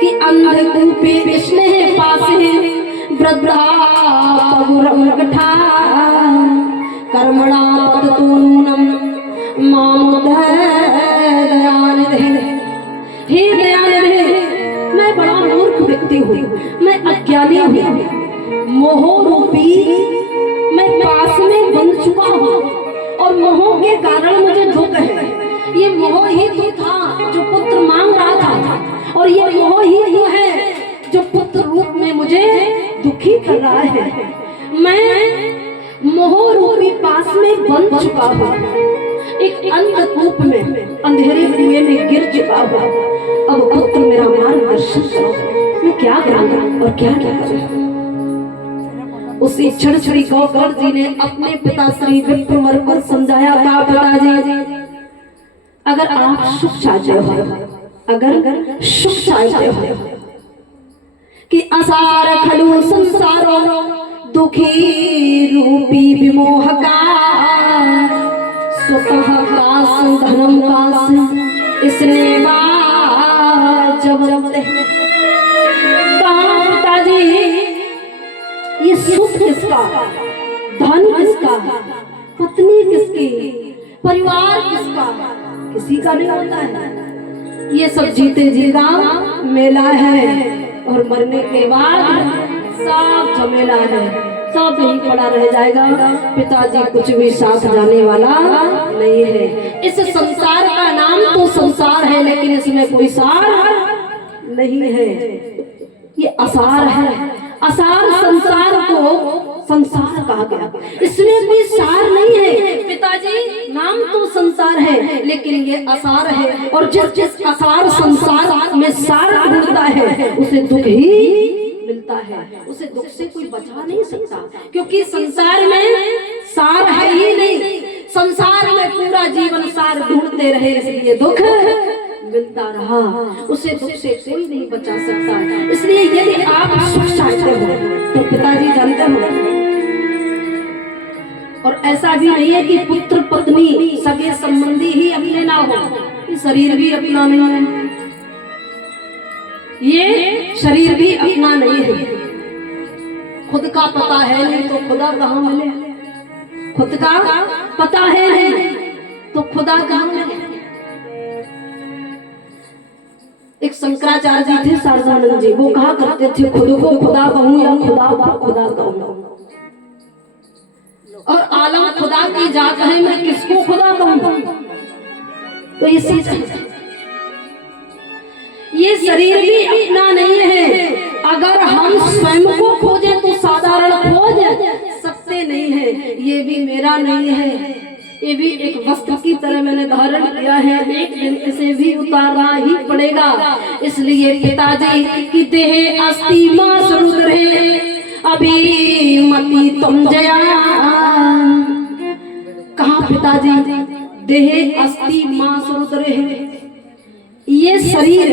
कि अंधकूपे विष्णु है पास है वृद्धा पगुरमकठा कर्मणा पततूनम मामुदयानिधे। हे दयानिधे, मैं बड़ा मूर्ख व्यक्ति हूँ, मैं अज्ञानी हूँ, मोह रूपी मैं पास में बंध चुका हूँ और मोह के कारण मुझे दुख है। ये मोह ही तो था जो पुत्र मांग रहा था, और ये मोह ही तो है जो पुत्र रूप में मुझे दुखी कर रहा है। मैं मोह रूपी पास में बंध चुका हूँ, एक अंधकूप में अंधेरे कुएं में गिर चुका हूँ। अब पुत्र मेरा मार्गदर्शन करो, मैं क्या करूँ और क्या क्या करूँ? उसी क्षण श्री गौखंड जी ने अपने पिता श्री विप्रवर को समझाया, कहा पिताजी अगर आप सुख चाहते हो, अगर सुख चाहते हो कि असार खलु संसारो दुखी रूपी विमोह का स्वतः कास धर्म कास इसने जब पिताजी ये सुख किसका, धन किसका, पत्नी किसकी, परिवार किसका? किसी का नहीं होता है। ये सब जीते जी का मेला है और मरने के बाद सब झमेला है, सब यही पड़ा रह जाएगा। पिताजी कुछ भी साथ जाने वाला नहीं है। इस संसार का नाम तो संसार है, लेकिन इसमें कोई सार नहीं है, ये असार है। असार संसार को संसार कहा गया, इसमें कोई सार नहीं है। पिताजी नाम तो संसार है, लेकिन ये असार है, और जिस जिस असार संसार में सार ढूंढता है उसे दुख ही मिलता है, उसे दुख से कोई बचा नहीं सकता, क्योंकि संसार में सार है ही नहीं। संसार में पूरा जीवन सार ढूंढते रहे, इसलिए दुख मिलता रहा, उसे दुख से कोई नहीं बचा सकता। इसलिए यदि आप सुख चाहते हो तो पिताजी जानते हो, और ऐसा भी नहीं है कि पुत्र पत्नी सगे संबंधी ही अपने ना हो, शरीर भी अपना नहीं है, ये शरीर भी अपना नहीं है। खुद का पता है नहीं तो खुदा कहाँ मिले, खुद का पता है नहीं तो खुदा कहाँ मिले। एक शंकराचार्य जी थे शारदानंद जी, वो कहा करते थे खुद को खुदा कहूं या खुदा को खुदा कहूं, और आलम खुदा की जात है, मैं किसको खुदा कहूं? तो ये शरीर भी अपना नहीं है। अगर हम स्वयं को खोजें तो साधारण खोज सकते नहीं है, ये भी मेरा नहीं है, ये भी एक वस्त्र की तरह मैंने धारण किया है, एक दिन इसे भी उतारना ही पड़ेगा। इसलिए पिताजी की देह अस्थि मास रुद्रे अभी मति तुम जया। कहा पिताजी देह अस्थि मास रुद्रे, ये शरीर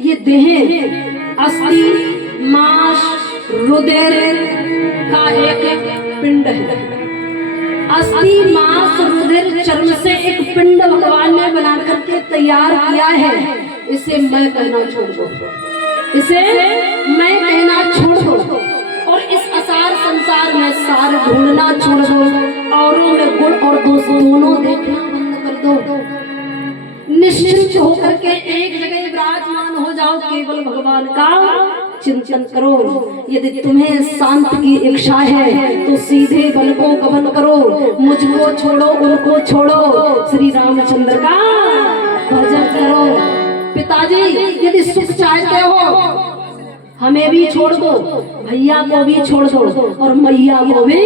ये देह अस्थि मास रुद्र का एक पिंड है। अस्थि मांस रुधिर चर्म से एक पिंड भगवान ने बना करके तैयार किया है। इसे मैं कहना छोड़ दो, इसे मैं कहना छोड़ दो और इस असार संसार में सार ढूंढना छोड़ दो। औरों में गुण और दोष दोनों देखना बंद कर दो। निश्चिंत होकर के एक जगह विराजमान हो जाओ, केवल भगवान का चिंतन करो। यदि तुम्हें शांत की इच्छा है तो सीधे बल को गमन करो, मुझको छोड़ो उनको छोड़ो, श्री रामचंद्र का भजन करो। पिताजी यदि सुख चाहते हो हमें भी छोड़ दो, भैया को भी छोड़ दो और मैया को भी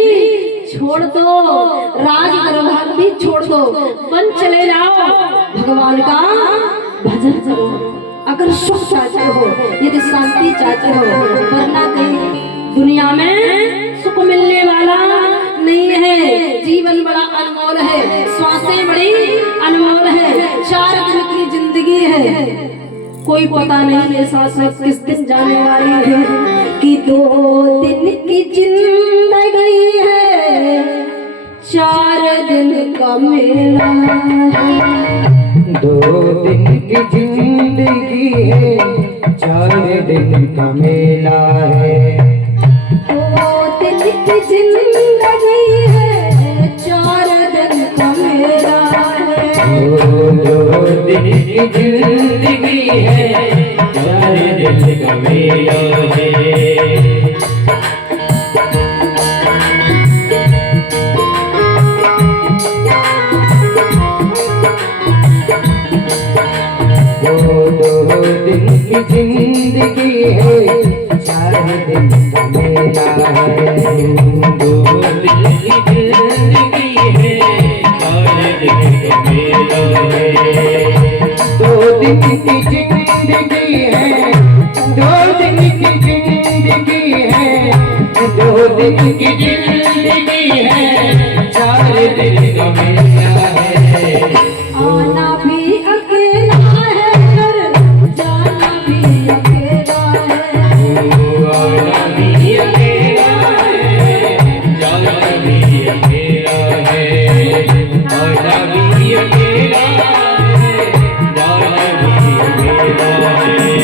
छोड़ दो, राज दरबार भी छोड़ दो, वन चले जाओ, भगवान का भजन करो। अगर सुख चाहते हो, यदि शांति चाहते हो, वरना कहीं दुनिया में सुख मिलने वाला नहीं है। जीवन बड़ा अनमोल है, श्वासें बड़ी अनमोल है, 4 दिन की जिंदगी है, कोई पता नहीं ये सांस किस दिन जाने वाली है। कि 2 दिन की जिंदगी है, 4 दिन का मेला है। 2 दिन की जिंदगी है, 4 दिन का मेला है। 2 दिन की जिंदगी है, 4 दिन का मेला है। 2 दिन की जिंदगी है, 4 दिन का मेला है। 2 दिन की जिंदगी है, 4 दिन का मेला है। 2 दिन की जिंदगी है, 4 दिन का मेला है। 2 दिन की जिंदगी है, 2 दिन की जिंदगी है, 2 दिन की जिंदगी है, 4 दिन का मेला है। आना भी अकेला है, जाना भी अकेला है। आना भी अकेला है, जाना भी अकेला है। आना भी अकेला है, जाना भी अकेला है।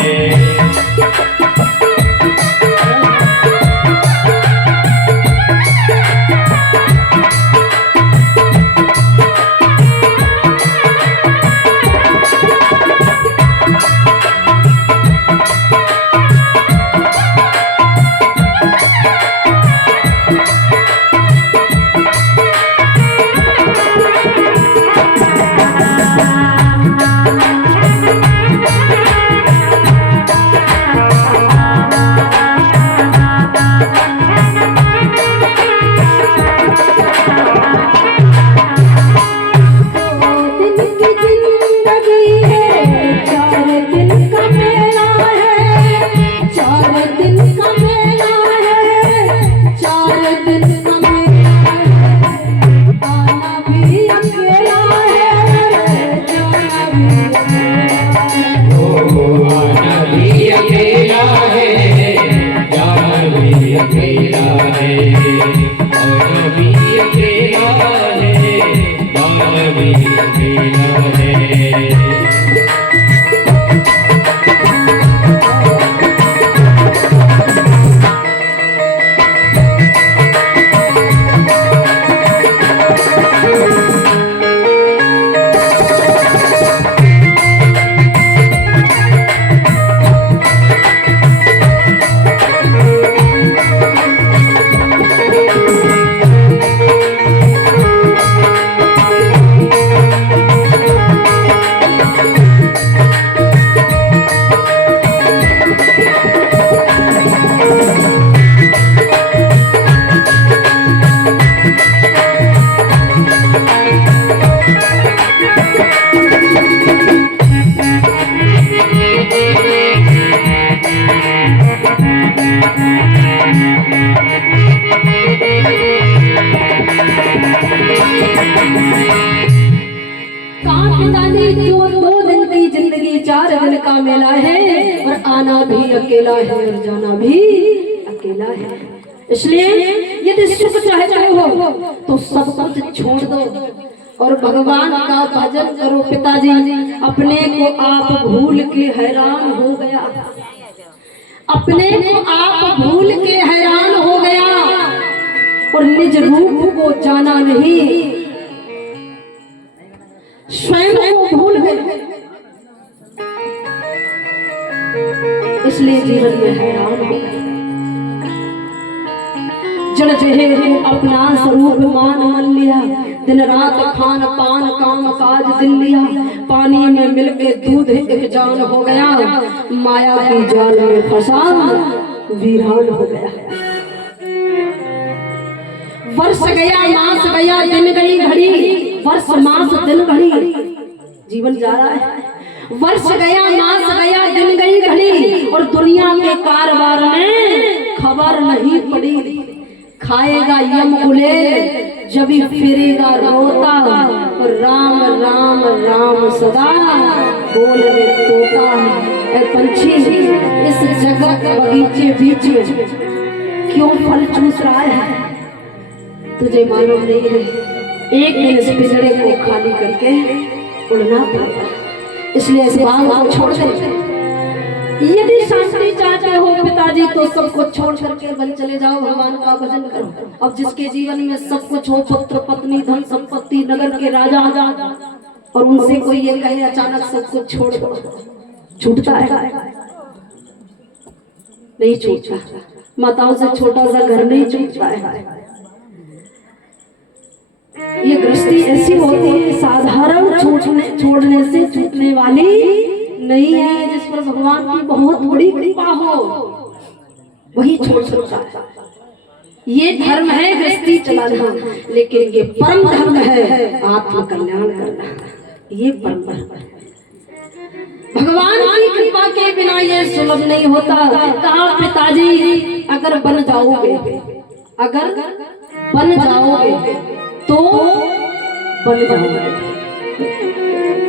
का मेला है और आना भी अकेला है और जाना भी अकेला है। इसलिए यदि सुख चाहते हो तो सब कुछ छोड़ दो और भगवान का भजन करो। पिताजी अपने को आप भूल के हैरान हो गया, अपने को आप भूल के हैरान हो गया और निज रूप को जाना नहीं, स्वयं को भूल गए। इसलिए जीवन में हैरान हो गए। जड़ जहे को अपना स्वरूप मान मन लिया, दिन रात खान पान काम काज दिल लिया, पानी में मिलके दूध एक जान हो गया, माया की जाल में फंसा वीरान हो गया। वर्ष गया मास गया दिन गई घड़ी, वर्ष मास दिन घड़ी, जीवन जा रहा है। वर्ष गया मास गया दिन गई घड़ी और दुनिया के कारोबार में खबर नहीं पड़ी। खाएगा यम गुलेल जब भी फिरेगा रोता, और राम राम राम सदा बोल में तोता। ऐ पंछी इस जगत बगीचे बीच में क्यों फल चूस रहा है, तुझे मालूम नहीं है। एक दिन इस पिंजरे को खाली करके उड़ना पड़ेगा, इसलिए इस बाग को छोड़ दे। यदि शांति चाहते हो पिताजी तो सबको छोड़ करके वन चले जाओ, भगवान का भजन करो। अब जिसके जीवन में सब कुछ हो, पुत्र पत्नी धन संपत्ति नगर के राजा और उनसे कोई ये कहे अचानक सब कुछ छोड़ दो, छूटता है? नहीं छूटता। माताओं से छोटा सा घर नहीं छूटता है। ये गृहस्थी ऐसी होती है साधारण छोड़ने से छूटने वाली नहीं है। जिस पर भगवान की बहुत बड़ी कृपा हो वही छोड़ सकता है। ये धर्म है गृहस्थी चलाना, लेकिन ये परम धर्म है आत्म कल्याण करना। ये परम धर्म है। भगवान की कृपा के बिना ये सुलभ नहीं होता। कहा पिताजी अगर बन जाओगे, अगर बन जाओगे तो बन जाओगे,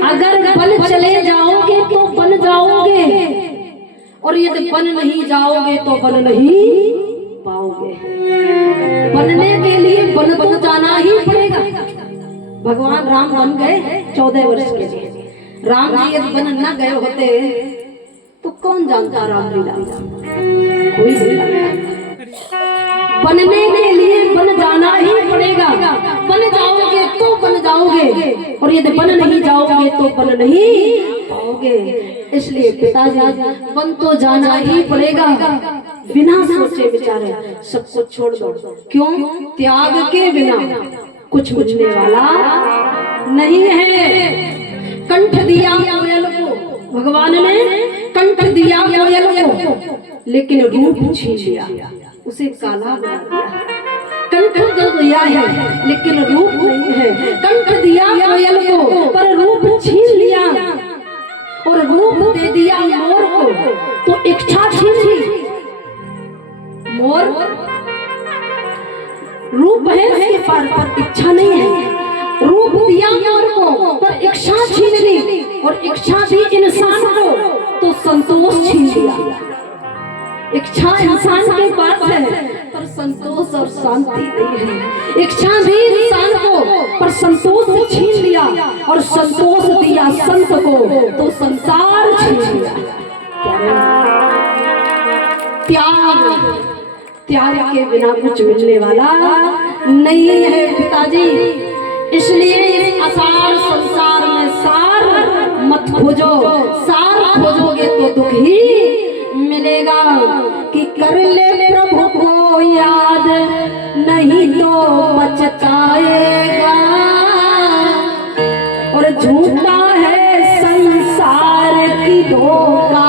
अगर बन चले जाओगे तो बन जाओगे, और यदि बन नहीं जाओगे तो बन नहीं पाओगे। बनने के लिए बन तो जाना ही पड़ेगा। भगवान राम बन गए 14 वर्ष के लिए। राम जी यदि बन न गए होते तो कौन जानता रामलीला, कोई नहीं जानता। बनने के लिए बन जाना ही पड़ेगा। बन जाओगे तो बन जाओगे, और यदि बन नहीं जाओगे तो बन नहीं पाओगे। इसलिए पिताजी बन तो जाना ही पड़ेगा, बिना सोचे विचारे सब कुछ छोड़ दो। क्यों? त्याग के बिना कुछ मिलने वाला नहीं है। कंठ दिया कोयल को, भगवान ने कंठ दिया कोयल को, लेकिन रूप छीन लिया, उसे काला बना दिया। कंठ तो दिया है लेकिन रूप नहीं है। कंठ दिया कोयल को पर रूप छीन लिया, और रूप दे दिया मोर को तो इच्छा छीन ली। मोर रूप है उसके पार पर इच्छा नहीं है। रूप दिया मोर को पर इच्छा छीन ली, और इच्छा दी इंसान को तो संतोष छीन लिया। इच्छा इंसान के पास है पर संतोष और शांति नहीं है। इच्छा भी इंसान को पर संतोष छीन लिया, और संतोष दिया संत को तो संसार छीन लिया। त्याग के बिना कुछ मिलने वाला नहीं है पिताजी। इसलिए इस असार संसार में सार मत खोजो। सार खोजोगे तो दुख ही मिलेगा। कि कर ले प्रभु को याद नहीं तो पछताएगा, और झूठा है संसार की धोखा।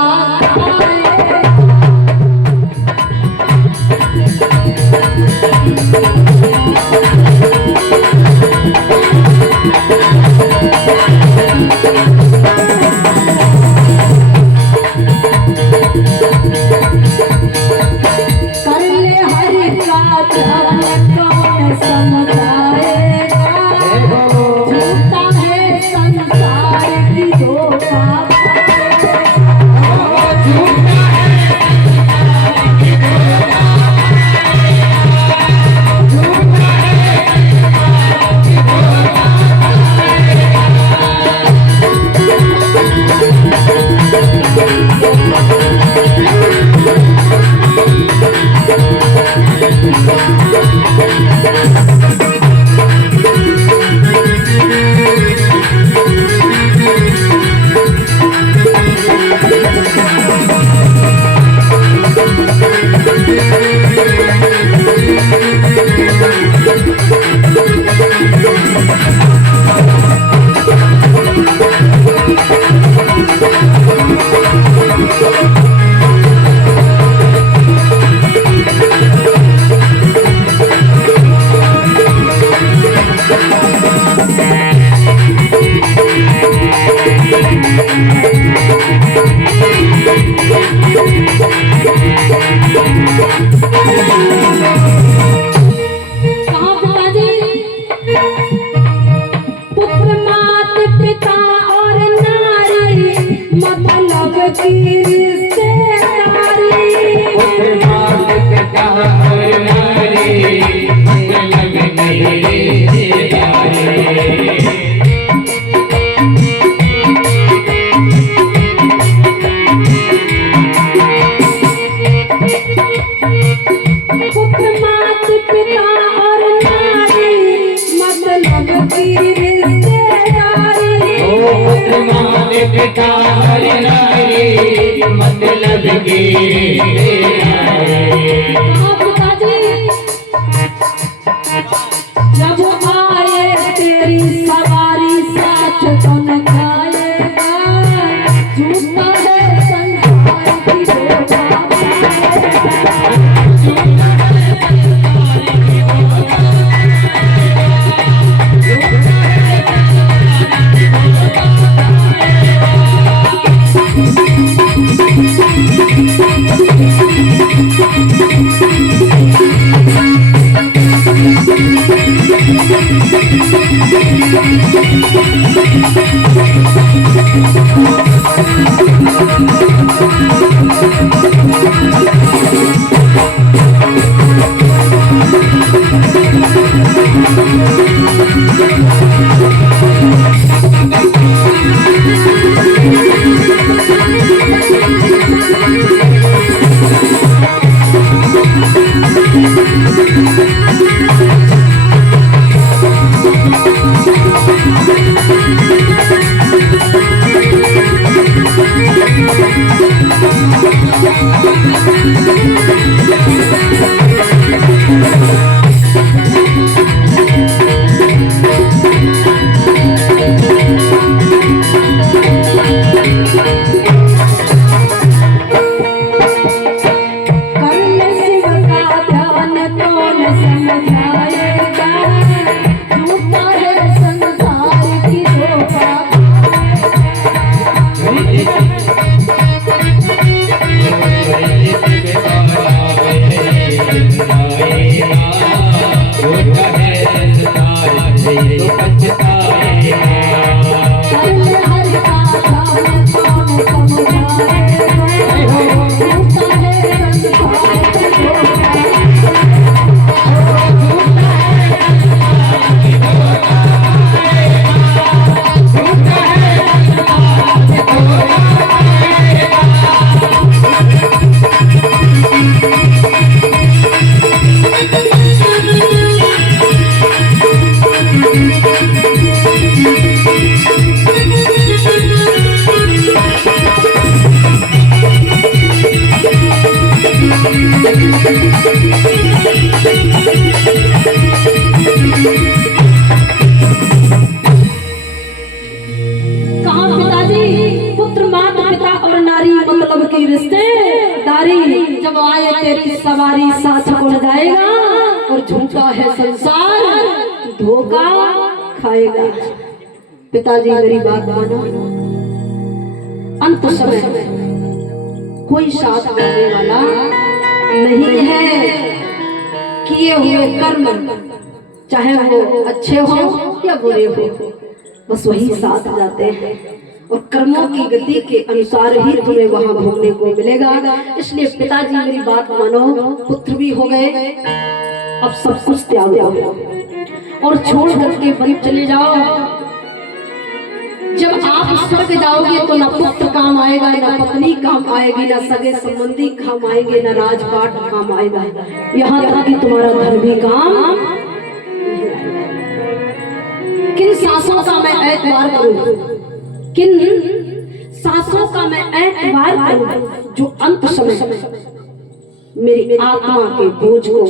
कहाँ पिताजी? पुत्र मात पिता और नारी मतलब की रिश्तेदारी। पुत्र मात पिता और नारी मतलब की रिश्तेदारी। पुत्र मात पिता और नारी मतलब की रिश्तेदारी। ओ पुत्र मात पिता और नारी मतलब की रिश्तेदारी। कहाँ पिताजी? जब आए तेरी सवारी साथ कौन खाएगा? झूठा है संसार की शोभा। जब आए तेरी सवारी साथ उड़ जाएगा और झूठा है संसार धोखा खाएगा। पिताजी मेरी बात मानो, अंत समय कोई साथ देने वाला नहीं है। किए हुए कर्म चाहे वो अच्छे हो या बुरे हो, बस वही साथ जाते हैं और कर्मों की गति के अनुसार ही तुम्हें वहां भोगने को मिलेगा। इसलिए पिताजी मेरी बात मानो, पुत्र भी हो गए, अब सब कुछ त्याग दो और छोड़ करके वन चले जाओ। जब आप स्वर्ग जाओगे तो ना पुत्र काम आएगा, ना पत्नी काम आएगी, ना सगे संबंधी काम आएंगे, ना राजपाट काम आएगा, यहाँ तक कि तुम्हारा धन भी काम। किन सांसों का मैं एतबार करूं, किन सांसों का मैं एतबार करूं जो अंत समय मेरी आत्मा के बोझ को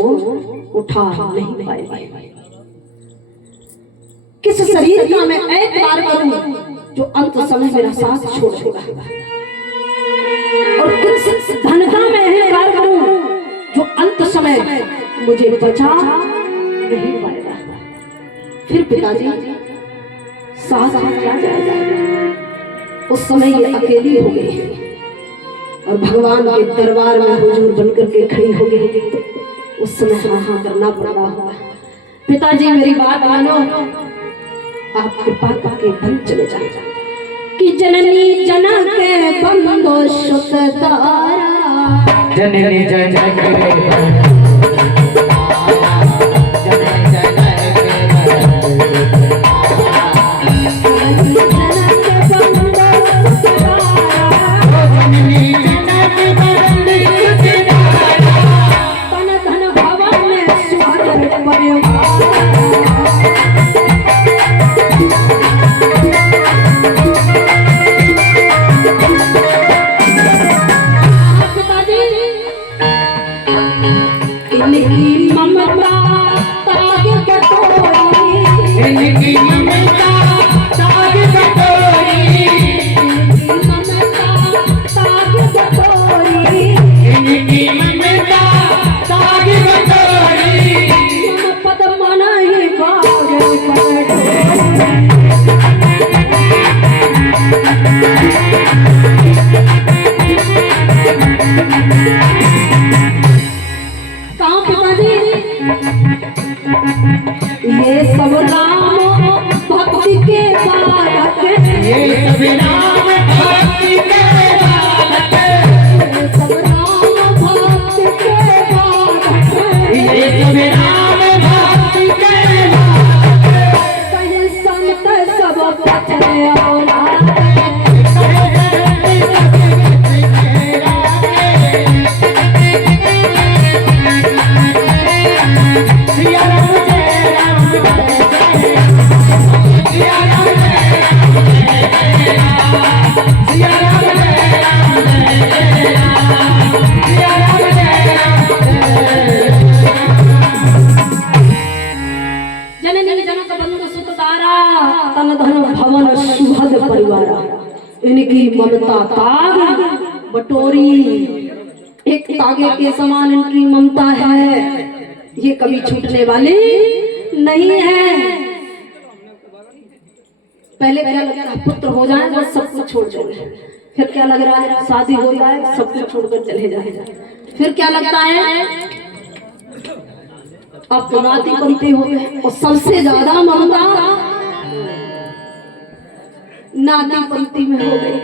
उठा नहीं पाएगी। किस शरीर का मैं एतबार करूं जो अंत समय मेरा साथ छोड़ देगा, और किस धन का मैं अहंकार करूं जो अंत समय मुझे बचा नहीं पाएगा। फिर पिताजी साथ में क्या जाएगा। उस समय ये अकेली हो गई और भगवान के दरबार में हुजूर बनकर के खड़ी हो गई। उस समय हाँ हाँ करना पड़ रहा होगा। पिताजी मेरी बात मानो, आप कृपा करके बन चले जाए कि जननी जनक के बंदो सुतदारा, जननी जनक ये सब नाम भक्ति के बालक, ये सब नाम भक्ति के बालक, ये सब नाम भक्ति के बालक, ये सब नाम भक्ति के कहे संत सब पछे औलाद, इनकी ममता ताग बटोरी, एक तागे के समान इनकी ममता है, ये कभी छूटने वाली नहीं है। पहले क्या लगता है पुत्र हो जाए तो सब कुछ छोड़ चले, फिर क्या लग रहा है शादी हो जाए सब कुछ छोड़कर चले जाए, फिर क्या लगता है अब तो नाती बनते हो गए। और सबसे ज्यादा ममता नाती पंक्ति में हो गई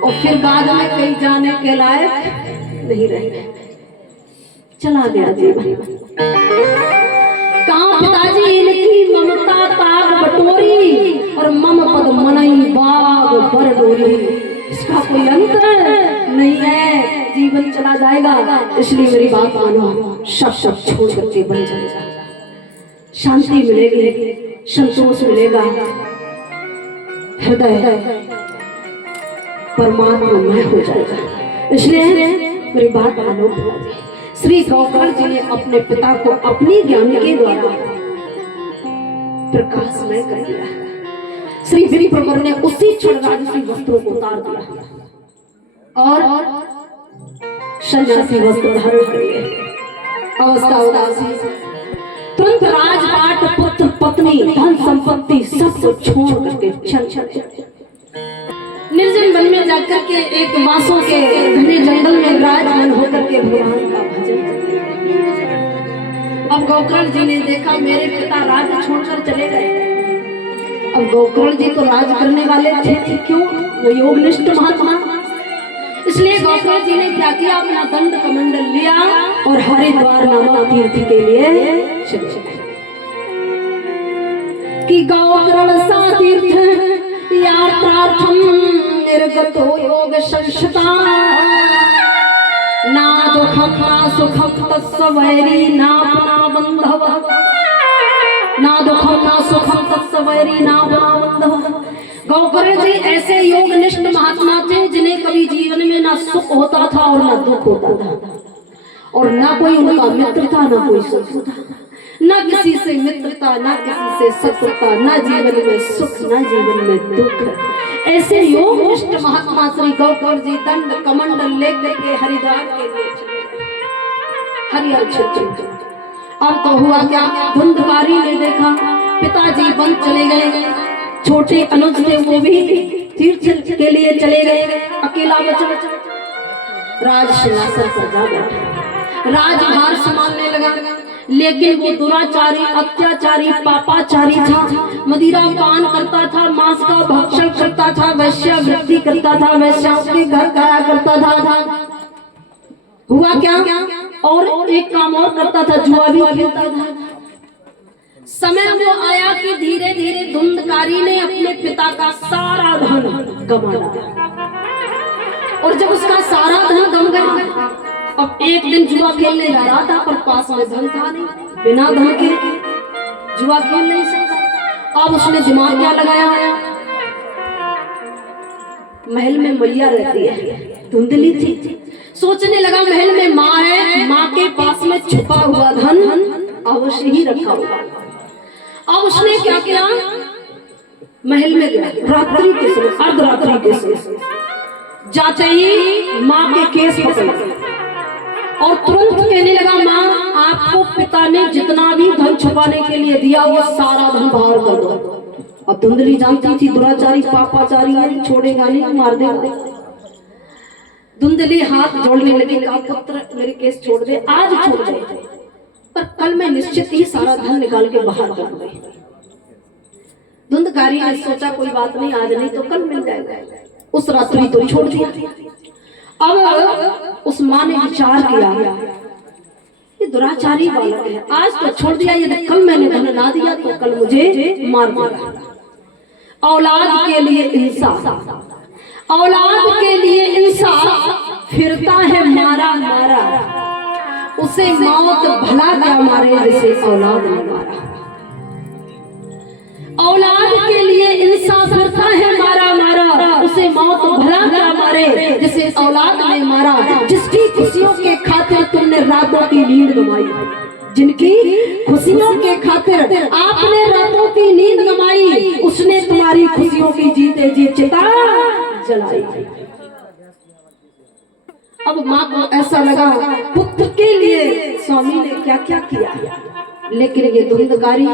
और फिर बाद में कहीं जाने के लायक नहीं रहे, चला गया जीवन। कहाँ पिताजी इनकी ममता ताग बटोरी और मम पद मनई बाग बर डोरी, इसका कोई अंत नहीं है, जीवन चला जाएगा। इसलिए मेरी बात मानो, सब छोड़ करके बन जाएगा, शांति मिलेगी, संतोष मिलेगा, हृदय परमात्मा हो जाएगा। इसलिए मेरी बात मानो, श्री गौकर जी ने अपने पिता को अपनी ज्ञान के द्वारा प्रकाशमय कर दिया। श्री वीर प्रवर ने उसी क्षण राजसी वस्त्रों को उतार दिया और सन्यासी वस्त्र धारण कर लिए। अवस्था उदासी, तुरंत राजपाट पुत्र पत्नी धन संपत्ति सब कुछ छोड़ करके चल निर्जन वन में जाकर के एक बांसों के घने जंगल में विराजमान होकर के भगवान का भजन करते। अब गोकर्ण जी ने देखा मेरे पिता राज छोड़कर चले गए। अब गोकर्ण जी तो राज करने वाले थे, क्यों? वो योगनिष्ठ महात्मा। इसलिए गोकर्ण जी ने क्या किया, अपना दंड कमंडल लिया और हरिद्वार नामक तीर्थ के लिए चले कि गोकर्ण सा तीर्थ यात्रार्थम निर्गतो योग संशता, ना दुखम ना सुखम तस्य वैरी नापना बंधव, ना दुखम ना सुखम तस्य वैरी नापना बंधव। गोकर्ण जी ऐसे योगनिष्ठ महात्मा थे जिन्हें कभी जीवन में ना सुख होता था और ना दुख होता था, और ना कोई उनका मित्र था ना कोई शत्रु था, ना किसी से मित्रता ना किसी से शत्रुता, ना जीवन में सुख ना जीवन में दुख। ऐसे योगनिष्ठ महात्मा श्री गोकर्ण जी दंड कमंडल लेकर के हरिद्वार के लिए हरिहर क्षेत्र। अब तो हुआ क्या, धुंधकारी ने देखा पिताजी वन चले गए, छोटे अनुज थे वो भी तीर्थ के लिए चले गए, अकेला बचा राज सिंहासन पर जा बैठा, राजभार संभालने लगा। लेकिन वो दुराचारी, अत्याचारी, पापाचारी था, मदिरा पान करता था, मांस का भक्षण करता था, वैश्यावृत्ति करता था, वैश्याओं के घर खाया करता था। हुआ क्या, और एक काम और करता था, जुआ भी खेलता था। समय वो आया कि धीरे धीरे धुंधकारी ने अपने पिता का सारा धन गंवा डाला, और जब उसका सारा धन गम गया, अब एक दिन जुआ खेलने जा रहा था, पर पास में धन था नहीं, बिना धन के जुआ खेल नहीं सकता। अब उसने दिमाग क्या लगाया, महल में मैया रहती है, धुंधली थी, सोचने लगा महल में माँ है, माँ के पास में छुपा हुआ धन अवश्य ही रखा होगा। अब उसने क्या किया, महल में गया, रात्रि के समय, अर्धरात्रि के समय, जाते ही माँ के केस पकड़े और तुरंत कहने लगा, माँ आपको पिता ने जितना भी धन छुपाने के लिए दिया वो सारा धन बाहर कर दो। अब धुंधली जानती थी दुराचारी पापाचारी है, छोड़ेगा नहीं, मार देगा। धुंधली हाथ जोड़ने लगी, कहा पुत्र मेरे केस छोड़ दे, आज छोड़ दे, पर कल मैं निश्चित ही सारा धन निकाल के बाहर कर दूंगी। धुंधकारी ने सोचा कोई बात नहीं, आज नहीं तो कल मिल जाएगा, उस रात्रि तो छोड़ दिया। अब उस माँ ने विचार किया, ये दुराचारी बालक है, आज तो छोड़ दिया, यदि कल मैंने धन ना दिया तो कल मुझे मार देगा। औलाद के लिए इंसाफ, औलाद के लिए इंसाफ, फिरता है मारा मारा, उसे मौत भला क्या मारे जिसे औलाद ने मारा। औलाद के लिए इंसाफ फिरता है मारा मारा, उसे मौत भला क्या मारे जिसे औलाद ने मारा। जिसकी खुशियों के खातिर तुमने रातों की नींद गंवाई, जिनकी खुशियों के खातिर आपने रातों की नींद गंवाई, उसने तुम्हारी खुशियों की जीते जी चिता जलाई। अब माँ को ऐसा लगा पुत्र के लिए स्वामी ने क्या क्या किया, लेकिन ये धुंधकारी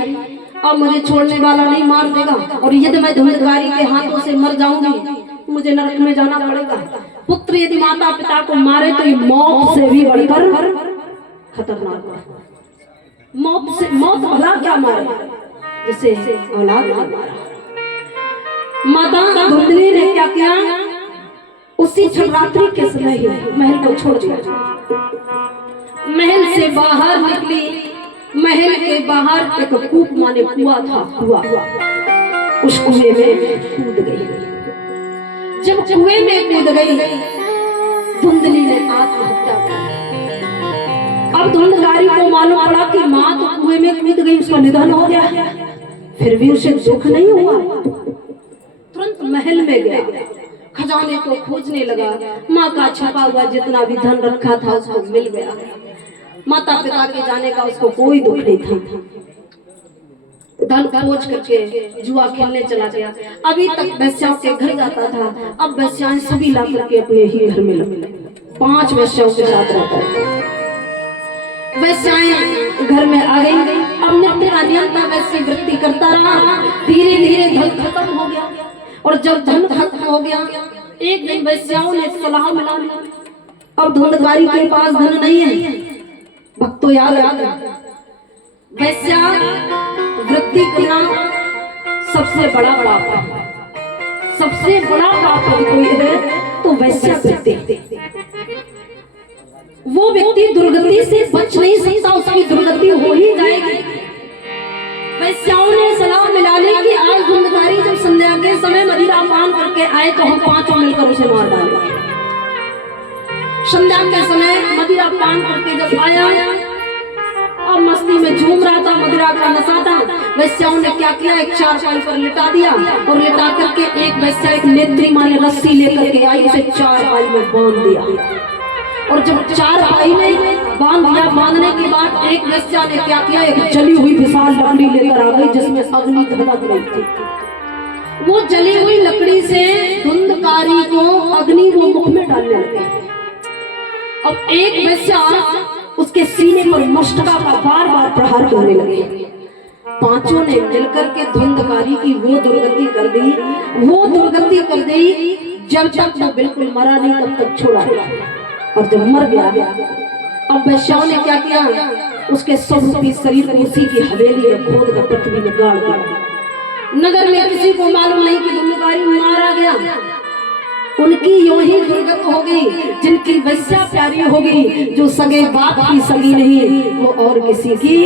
अब मुझे छोड़ने वाला नहीं, मार देगा, और यदि मैं धुंधकारी के हाथों से मर जाऊंगी मुझे नरक में जाना पड़ेगा। पुत्र यदि माता पिता को मारे तो ये मौत से भी बढ़कर खतरनाक है। मौत से, मौत भला क्या मारे जिसे औलाद ने मारा। माता धुंधली ने क्या किया, उसी शिवरात्रि के समय ही महल को छोड़ दिया, महल से बाहर निकली। महल के बाहर एक कूप माने कुआं था, उस कुएं में कूद गई। जब कुएं में कूद गई धुंधली ने आत्महत्या की। अब धुंधकारी को मालूम पड़ा कि माँ तो कुएं में कूद गई, उसका निधन हो गया, फिर भी उसे दुख नहीं हुआ। तुरंत महल में गया, खजाने को खोजने लगा, माँ का छुपा हुआ जितना भी धन रखा था उसको मिल गया। माता पिता के जाने का उसको कोई दुख नहीं था। धन खोज करके जुआ खेलने चला गया। अभी तक वैश्याओं के घर जाता था, अब वैश्याएं सभी ला करके अपने ही घर में लगे। 5 वैश्याओं के साथ रहता है। वैश्याएं घर में आ गई, अब नित्य अनियंता वैसी वृत्ति करता रहा। धीरे धीरे धन खत्म हो गया, और जब धन खत्म हो गया एक दिन वैश्याओं ने सलाह मिला, अब धुंधकारी के पास धन नहीं है। भक्तों याद वैश्या वृत्ति करना सबसे बड़ा पाप है, सबसे बड़ा पाप कोई है तो वैश्या वृत्ति। वो व्यक्ति दुर्गति से बच नहीं सकता, उसकी दुर्गति हो ही जाएगी। वैश्याओं ने सलाह मिला ली कि आज धुंधकारी जब संध्या के समय मदिरा पान करके आए तो हम 5 मिलकर उसे मार डालेंगे। संध्या के समय मदिरा पान करके जब आया और मस्ती में झूम रहा था, मदिरा का नशा था, वैश्याओं ने क्या किया, एक चारपाई पर लिटा दिया, और लिटा करके एक वैश्या एक नेत्री माने रस्सी लेकर के आई, उसे चारपाई में बांध दिया। और जब चारपाई में बांध दिया, बांधने के बाद एक वैश्या ने क्या किया, एक जली हुई विशाल लकड़ी लेकर आ गई जिसमें अग्नि धधक रही थी। वो जली हुई लकड़ी से धुंधकारी को अग्नि वो मुख में डालने लगे। अब एक वैश्या उसके सीने पर मस्तका का बार बार प्रहार करने लगे। पांचों ने मिलकर के धुंधकारी की वो दुर्गति कर दी, वो दुर्गति कर दी। जब तक वो बिल्कुल मरा नहीं तब तक छोड़ा, और जब मर गया अब वैश्याओं ने क्या किया, उसके स्वरूपी शरीर को उसी की हवेली में खोद कर पृथ्वी में गाड़ दिया। नगर में किसी को मालूम नहीं कि धुंधकारी मारा गया। उनकी यूं ही दुर्गत हो गई। जिनकी वैश्या प्यारी होगी, जो सगे बाप की सगी नहीं, वो और किसी की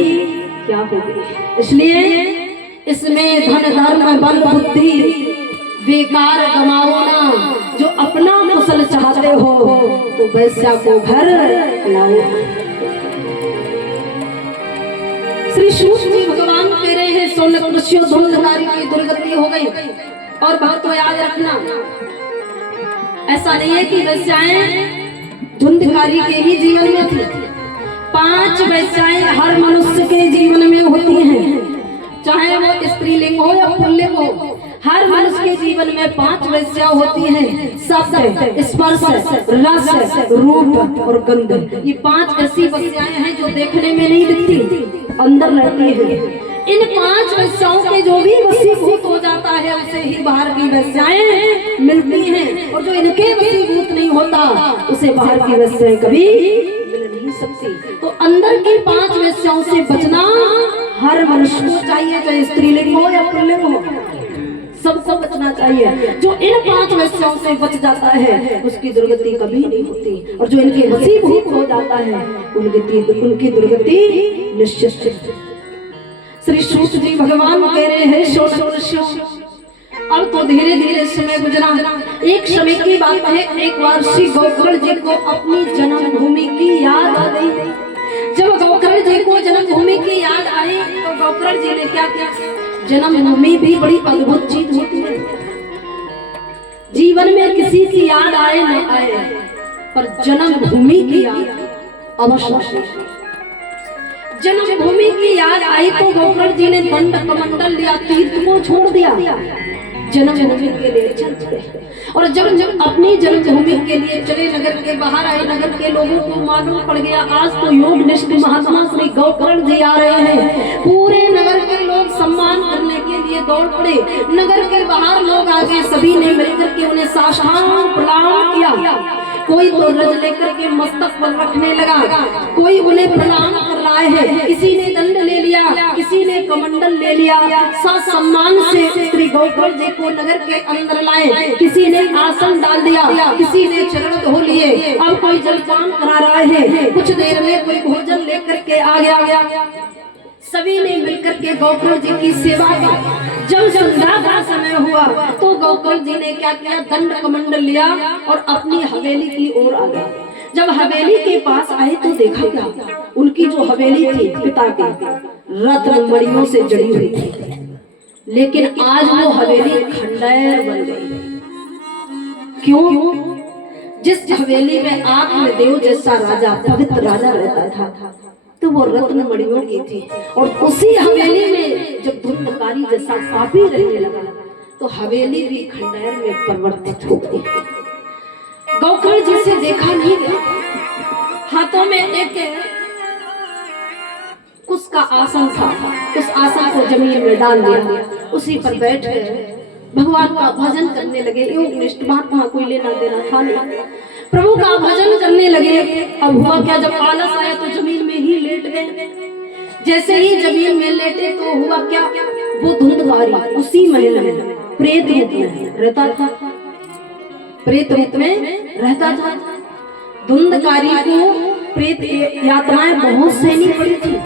क्या होगी। इसलिए इसमें धन धर्म बल बुद्धि बेकार गमाओ ना। जो अपना कुशल चाहते हो तो वैश्या को घर लाओ। श्री सूत जी भगवान कह रहे हैं, सोलह ऋषियों धुंधकारी की दुर्गति हो गई। और बात तो याद रखना, ऐसा नहीं है कि वैश्याएं धुंधकारी के ही जीवन में थी। 5 वैश्याएं हर मनुष्य के जीवन में होती हैं, चाहे वो स्त्रीलिंग हो या पुल्लिंग हो। हर मनुष्य के जीवन में 5 वैश्या होती हैं। शब्द, स्पर्श, रस, रूप और गंध। ये 5 ऐसी वैश्याएं हैं जो देखने में नहीं दिखती, अंदर रहती हैं। इन 5 वैश्याओं के जो भी वशीभूत हो जाता है उसे ही बाहर की वैश्याएं मिलती हैं, और जो इनके वशीभूत नहीं होता उसे बाहर की वैश्याएं कभी मिल नहीं सकती। तो अंदर की 5 वैश्याओं से बचना हर मनुष्य को चाहिए, चाहे स्त्रीलिंग हो या पुल्लिंग हो, सबको बचना चाहिए। जो इन 5 वैश्याओं से बच जाता है उसकी दुर्गति कभी नहीं होती, और जो इनके वशीभूत हो जाता है उनकी दुर्गति निश्चित। श्री सूत जी भगवान कह रहे हैं, अब तो धीरे धीरे समय गुजरा। एक समय की बात है, एक बार श्री गोकर्ण जी को अपनी जन्मभूमि की याद आ गई। जब गोकर्ण जी को जन्मभूमि की याद आई तो गोकर्ण जी ने क्या किया, जन्मभूमि भी बड़ी अद्भुत चीज होती है। जीवन में किसी की याद आए न आए, पर जन्मभूमि की याद अवश्य। जन्मभूमि की याद आई तो गोकर्ण जी ने दंड कमंडल लिया, तीर्थ को छोड़ दिया, जन्मभूमि के लिए चल पड़े। और जब अपनी जन्मभूमि के लिए चले, नगर के बाहर आए। नगर के लोगों को मालूम पड़ गया आज तो योगनिष्ठ महात्मा श्री गोकर्ण जी आ रहे हैं। पूरे नगर के लोग सम्मान करने के लिए दौड़ पड़े। नगर के बाहर लोग आ गए, सभी ने मिलकर के उन्हें साष्टांग प्रणाम किया। कोई तो रज लेकर के मस्तक पर रखने लगा, कोई उन्हें प्रणाम कर रहा है, किसी ने दंड ले लिया, किसी ने कमंडल ले लिया। सम्मान से श्री गोकर्ण जी को नगर के अंदर लाए। किसी ने आसन डाल दिया, किसी ने चरण धो लिए। अब कोई जलपान करा रहा है, कुछ देर में कोई भोजन लेकर के आ गया। सभी ने मिलकर के गोकर्ण जी की सेवा की। जब संध्या का समय हुआ तो गोकर्ण जी ने क्या किया, दंड कमंडल लिया और अपनी हवेली की ओर आ गया। जब हवेली के पास आए तो देखा क्या, उनकी जो हवेली थी पिता की रत्न मणियों से जड़ी हुई थी, लेकिन आज वो हवेली खंडहर बन गई। क्यों? जिस हवेली में आत्मदेव जैसा राजा, पवित्र राजा रहता था, तो वो रत्न मणियों की थी। और उसी हवेली में जब धुंधकारी जैसा पापी रहने लगा तो हवेली भी खंडहर में परिवर्तित हो गई। गोकर्ण जी से देखा नहीं गया। हाथों में एक कुश का आसन था, उस आसन को जमीन में डाल दिया, उसी पर बैठ गए, भगवान का भजन करने लगे। योगनिष्ठ महात्मा कोई लेना देना था नहीं, प्रभु का भजन करने लगे। अब हुआ क्या, जब आलस आया तो जमीन में ही लेट गए। जैसे ही जमीन में लेटे तो हुआ क्या, वो धुंधकारी उसी महल में प्रेत रूप में रहता था, प्रेत रूप में रहता था। धुंधकारी को प्रेत यात्राएं बहुत सहनी पड़ी थी।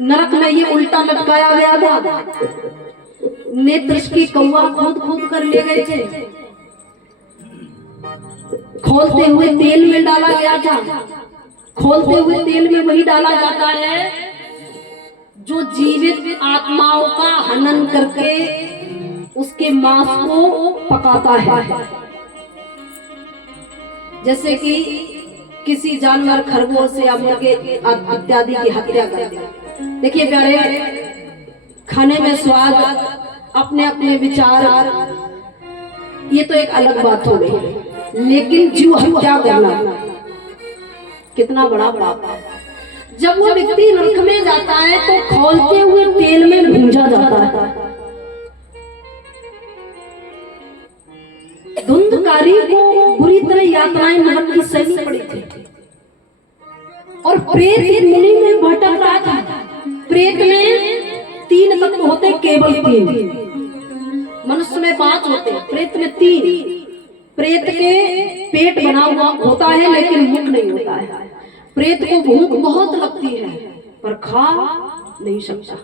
नरक में ये उल्टा लटकाया गया था, नेत्र की कौवा खोद कर ले गए थे, खोलते हुए तेल में डाला गया था। खोलते हुए तेल में वही डाला जाता है जो जीवित आत्माओं का हनन करके उसके मांस को पकाता है। जैसे कि किसी जानवर, खरगोश या मुर्गे इत्यादि की हत्या करते। देखिए प्यारे, खाने में स्वाद, अपने अपने विचार, ये तो एक अलग बात हो गई, लेकिन जीव हत्या करना कितना बड़ा पाप है। जब वो व्यक्ति नरक में जाता है तो खोलते हुए है। धुंधकारी को बुरी तरह यातनाएं नरक की सहनी पड़ी थी और प्रेत मुनि में भटक रहा था। प्रेत में 3 तत्व होते, केवल 3। मनुष्य में 5 होते, प्रेत में 3। प्रेत के पेट बना हुआ होता है लेकिन मुख नहीं होता है। प्रेत को भूख बहुत लगती है पर खा नहीं सकता,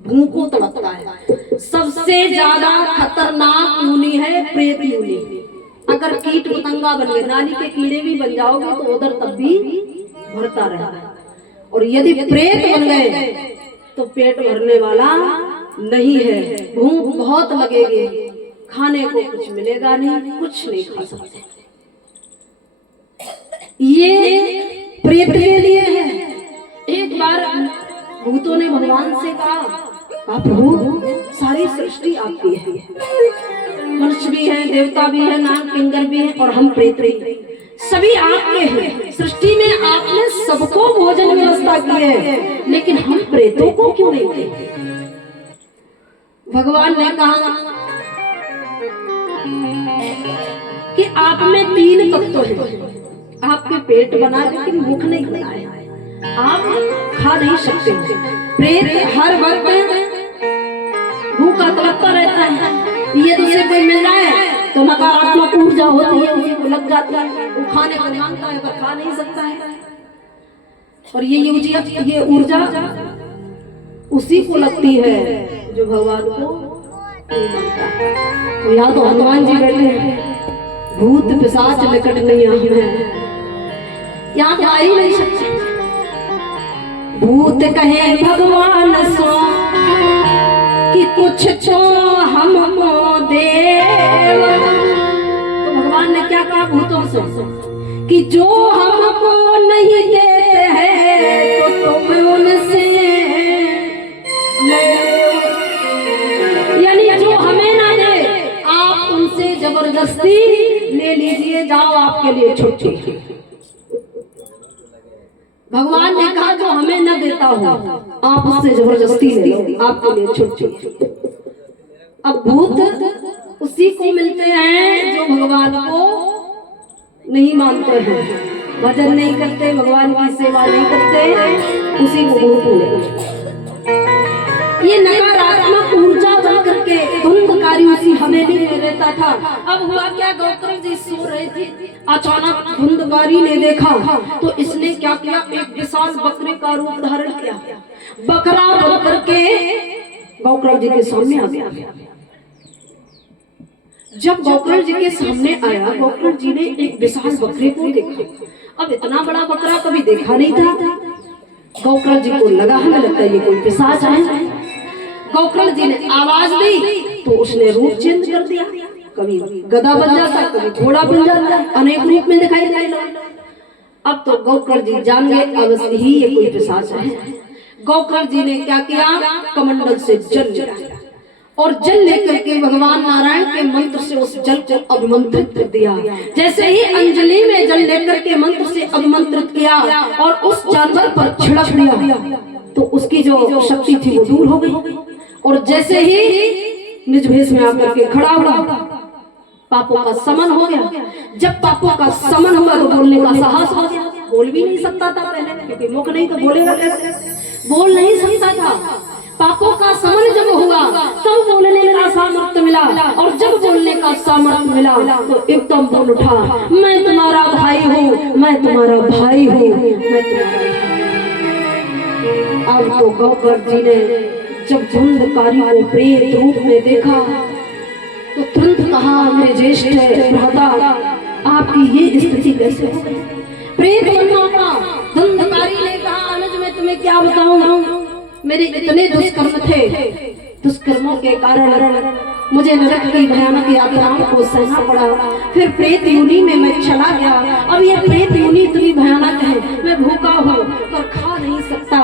भूख को तड़पता है। सबसे ज्यादा खतरनाक योनि है प्रेत योनि। अगर कीट पतंगा बन गए, नाली के कीड़े भी बन जाओगे तो उधर तब भी भरता रहेगा। और यदि प्रेत बन गए तो पेट भरने वाला नहीं है, भूख बहुत लगेगी, खाने को कुछ मिलेगा नहीं, कुछ नहीं खा सकते। ये प्रेत के लिए है। एक बार भूतों ने भगवान से कहा, प्रभु सारी सृष्टि आपकी है, मनुष्य भी है, देवता भी है, नाग किंकर भी है और हम प्रेत भी, सभी आपके हैं। सृष्टि में आपने सबको भोजन व्यवस्था की है, लेकिन हम प्रेतों को क्यों नहीं देते? भगवान ने कहा कि आप में 3 तत्व हैं। आपके पेट बना लेकिन भूख नहीं बना है, आप खा नहीं सकते। प्रेत हर वक्त भूखा तड़पता रहता है। ये दूसरे कोई मिल रहा है तो नकारात्मक ऊर्जा होती है, उसी को लग जाती है, वो खाने को मांगता है पर खा नहीं सकता है। और ये ऊर्जा उसी को लगती है जो भगवान को नहीं मानता। तो यहाँ तो हनुमान जी बैठे हैं, भूत पिशाच निकट नहीं आए हैं, यहाँ तो आ ही नहीं सकते। भूत कहे भगवान सो कि कुछ तो हमको दे। तो भगवान ने क्या कहा भूतों से कि जो हमको नहीं देते हैं तो तुम उनसे ले, यानी जो हमें ना दे आप उनसे जबरदस्ती ले लीजिए, जाओ आपके लिए छुट्टी। भगवान ने कहा जो हमें न देता हो आप उससे जबरदस्ती ले लो, आपके लिए छुट्टी। अब भूत उसी को मिलते हैं जो भगवान को नहीं मानते हैं, भजन नहीं करते, भगवान की सेवा नहीं करते, उसी को भूत मिलेगा। ये नकारात्मक ऊर्जा बन करके धुंधकारी उसी हवेली में रहता था। अब हुआ क्या, गौतम जी सो रहे थे, अचानक धुंधकारी ने देखा तो इसने क्या किया, एक विशाल बकरे का रूप धारण किया, बकरा बन करके गौतम जी के सामने आ गया। जब गौतम जी के सामने आया, गौतम जी ने एक विशाल बकरे को देखा। अब इतना बड़ा बकरा कभी देखा नहीं था। गौतम जी को लगा हमें लगता है ये कोई पिशाच है। गौतम जी ने आवाज दी तो उसने रूप चेंज कर दिया, कभी गधा बन जाता, कभी घोड़ा बन जाता, अनेक रूप में दिखाई देने लगा। अब तो गौतम जी जान गए अवश्य ही ये कोई पिशाच है। गौतम जी ने क्या किया, कमंडल से जल लिया और जल लेकर के भगवान नारायण के मंत्र से उस जल को अभिमंत्रित कर दिया। जैसे ही अंजलि में जल लेकर के मंत्र से अभिमंत्रित किया और उस जानवर पर छिड़क दिया तो उसकी जो शक्ति थी वो दूर हो गई। और जैसे ही निज भेष में आकर के खड़ा हुआ, पापों का समन हो गया। जब पापों का समन हुआ तो बोलने का साहस हो गया। बोल भी नहीं सकता था पहले, क्योंकि मुख नहीं तो बोलेगा कैसे, बोल नहीं सकता था। पापों का समन जब हुआ तब बोलने का सामर्थ्य मिला, और जब बोलने का सामर्थ्य मिला तो एकदम बोल उठा, मैं तुम्हारा भाई हूँ, मैं तुम्हारा भाई हूँ, मैं तुम्हारा। अब तो गौतम जी ने जब धुंधकारी को प्रेत रूप में देखा तो तुरंत कहा, मेरे ज्येष्ठ भ्राता आपकी ये स्थिति कैसे हो गई? प्रेत बनना था। धुंधकारी ने कहा, अनुज मैं तुम्हें क्या बताऊं, मेरे इतने दुष्कर्म थे, दुष्कर्मों के कारण मुझे नरक की भयानक यातनाओं को सहना पड़ा। फिर प्रेत योनि में मैं चला गया। अब ये प्रेत योनि इतनी भयानक है, मैं भूखा हूँ पर खा नहीं सकता।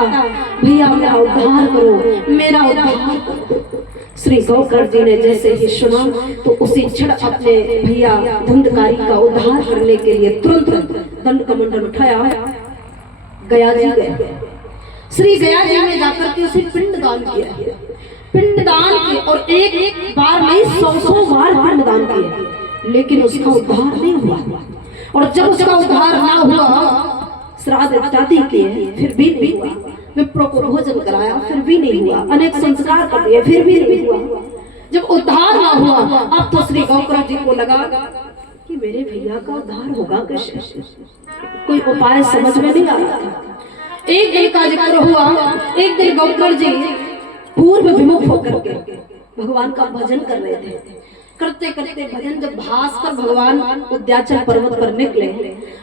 भैया मेरा उद्धार करो, मेरा उद्धार करो। श्री गौतम जी ने जैसे ही सुना तो उसी क्षण अपने भैया धुंधकारी का उद्धार करने के लिए तुरंत दंड कमंडल उठाया, गया जी गए। श्री गया जी में जाकर के उसे पिंड पिंडदान किया है, पिंडदान किया और एक बार नहीं 100 बार पिंडदान किया, लेकिन उसका उद्धार नहीं हुआ। और जब उसका उद्धार ना हुआ, श्राद्ध इत्यादि किए फिर भी नहीं हुआ, विप्रों को भोजन कराया फिर भी नहीं हुआ, अनेक संस्कार कर दिए फिर भी नहीं हुआ। जब उद्धार ना हुआ, अब तो श्री गौकर्ण जी को लगा कि मेरे भैया का उद्धार होगा कैसे, कोई उपाय समझ में नहीं आ रहा था। एक दिन का जिक्र हुआ, एक दिन गौकर्ण जी पूर्व विमुख होकर के भगवान का भजन कर रहे थे। करते करते भजन जब भास्कर भगवान उद्याचल पर्वत पर निकले,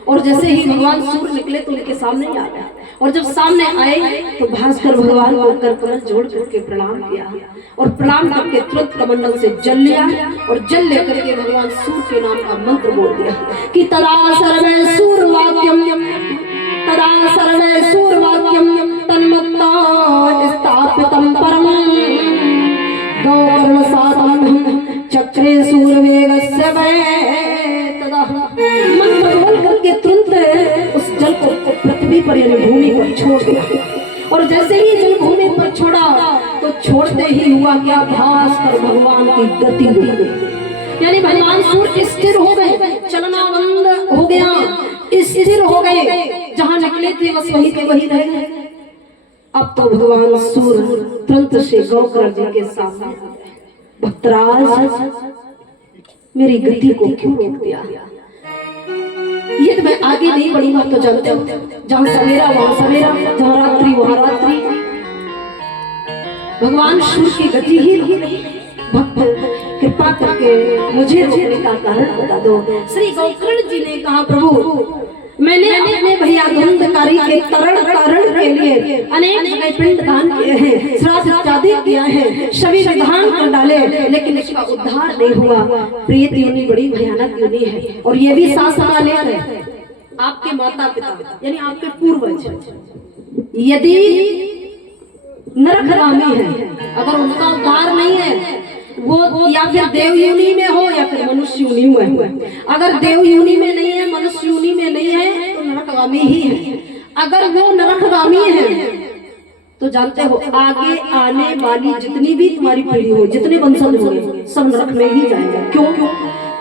और जैसे ही भगवान सूर्य निकले तो उनके सामने आ गया, और जब सामने आए तो भास्कर भगवान को कर कमल जोड़ करके प्रणाम किया, और प्रणाम करके तुरंत कमंडल से जल लिया, और जल लेकर के भगवान सूर्य के नाम का मंत्र बोल दिया कि तदा सर्वे सूर्यवाक्यम तदा सर्वे सूर्यवाक्यम तन्मत्ता स्थापितं परम गौकर्ण सातम चक्रे सूर्यवेगस्य वै तदा। मंत्र बोल करके तुरंत उस जल को पृथ्वी पर यानी भूमि पर छोड़ दिया, और जैसे ही जल भूमि पर छोड़ा तो छोड़ते ही हुआ क्या, भास्कर भगवान की गति हुई, यानी भगवान सूर्य स्थिर हो गए, चलना बंद हो गया, स्थिर हो गए, जहां निकले थे बस वहीं के वहीं रह गए। अब तो भगवान सूर्य तुरंत से गौकर्ण जी के सामने, भक्तराज मेरी गति को क्यों रोक दिया, ये तो मैं आगे नहीं बढ़ूंगा तो जानते हो, जहां सवेरा वहां सवेरा, जहां रात्रि वहां रात्रि, भगवान सूर्य की गति ही नहीं। भक्त कृपा करके मुझे रोकने का कारण बता दो। श्री गौकर्ण जी ने कहा, प्रभु मैंने अपने भैया धुंधकारी के तरण के लिए अनेक जगह पिंडदान किए हैं, श्राद्ध इत्यादि किया है, सभी विधान कर डाले, लेकिन इसका उद्धार नहीं हुआ। प्रीत योनि बड़ी भयानक योनि है, और ये भी शासनालय है। आपके माता पिता यानी आपके पूर्वज यदि नरकगामी है, अगर उनका उद्धार नहीं है, वो या फिर देव योनि में हो या फिर मनुष्य योनि में हो। अगर देव योनि में नहीं है, मनुष्य योनि में नहीं है, तो नरकगामी ही है। अगर वो नरकगामी है तो जानते हो आगे आने वाली जितनी भी तुम्हारी पीढ़ी हो, जितने वंशज होंगे, सब नरक में ही जाएंगे। क्यों?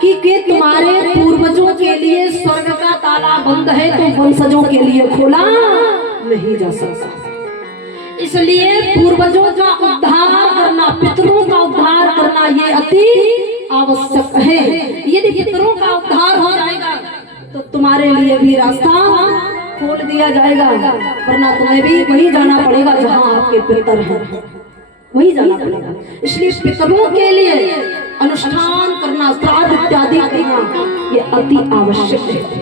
कि तुम्हारे पूर्वजों के लिए स्वर्ग का ताला बंद है, तो वंशजों के लिए खोला नहीं जा सकता। इसलिए पूर्वजों का उद्धार करना, पितरों का उद्धार करना ये अति आवश्यक है। यदि पितरों का उद्धार हो जाएगा तो तुम्हारे लिए भी रास्ता खोल दिया जाएगा, वरना तुम्हें भी वही जाना पड़ेगा जहां आपके पितर हैं, वही जाना पड़ेगा। इसलिए पितरों के लिए अनुष्ठान करना, श्राद्ध इत्यादि करना ये अति आवश्यक है।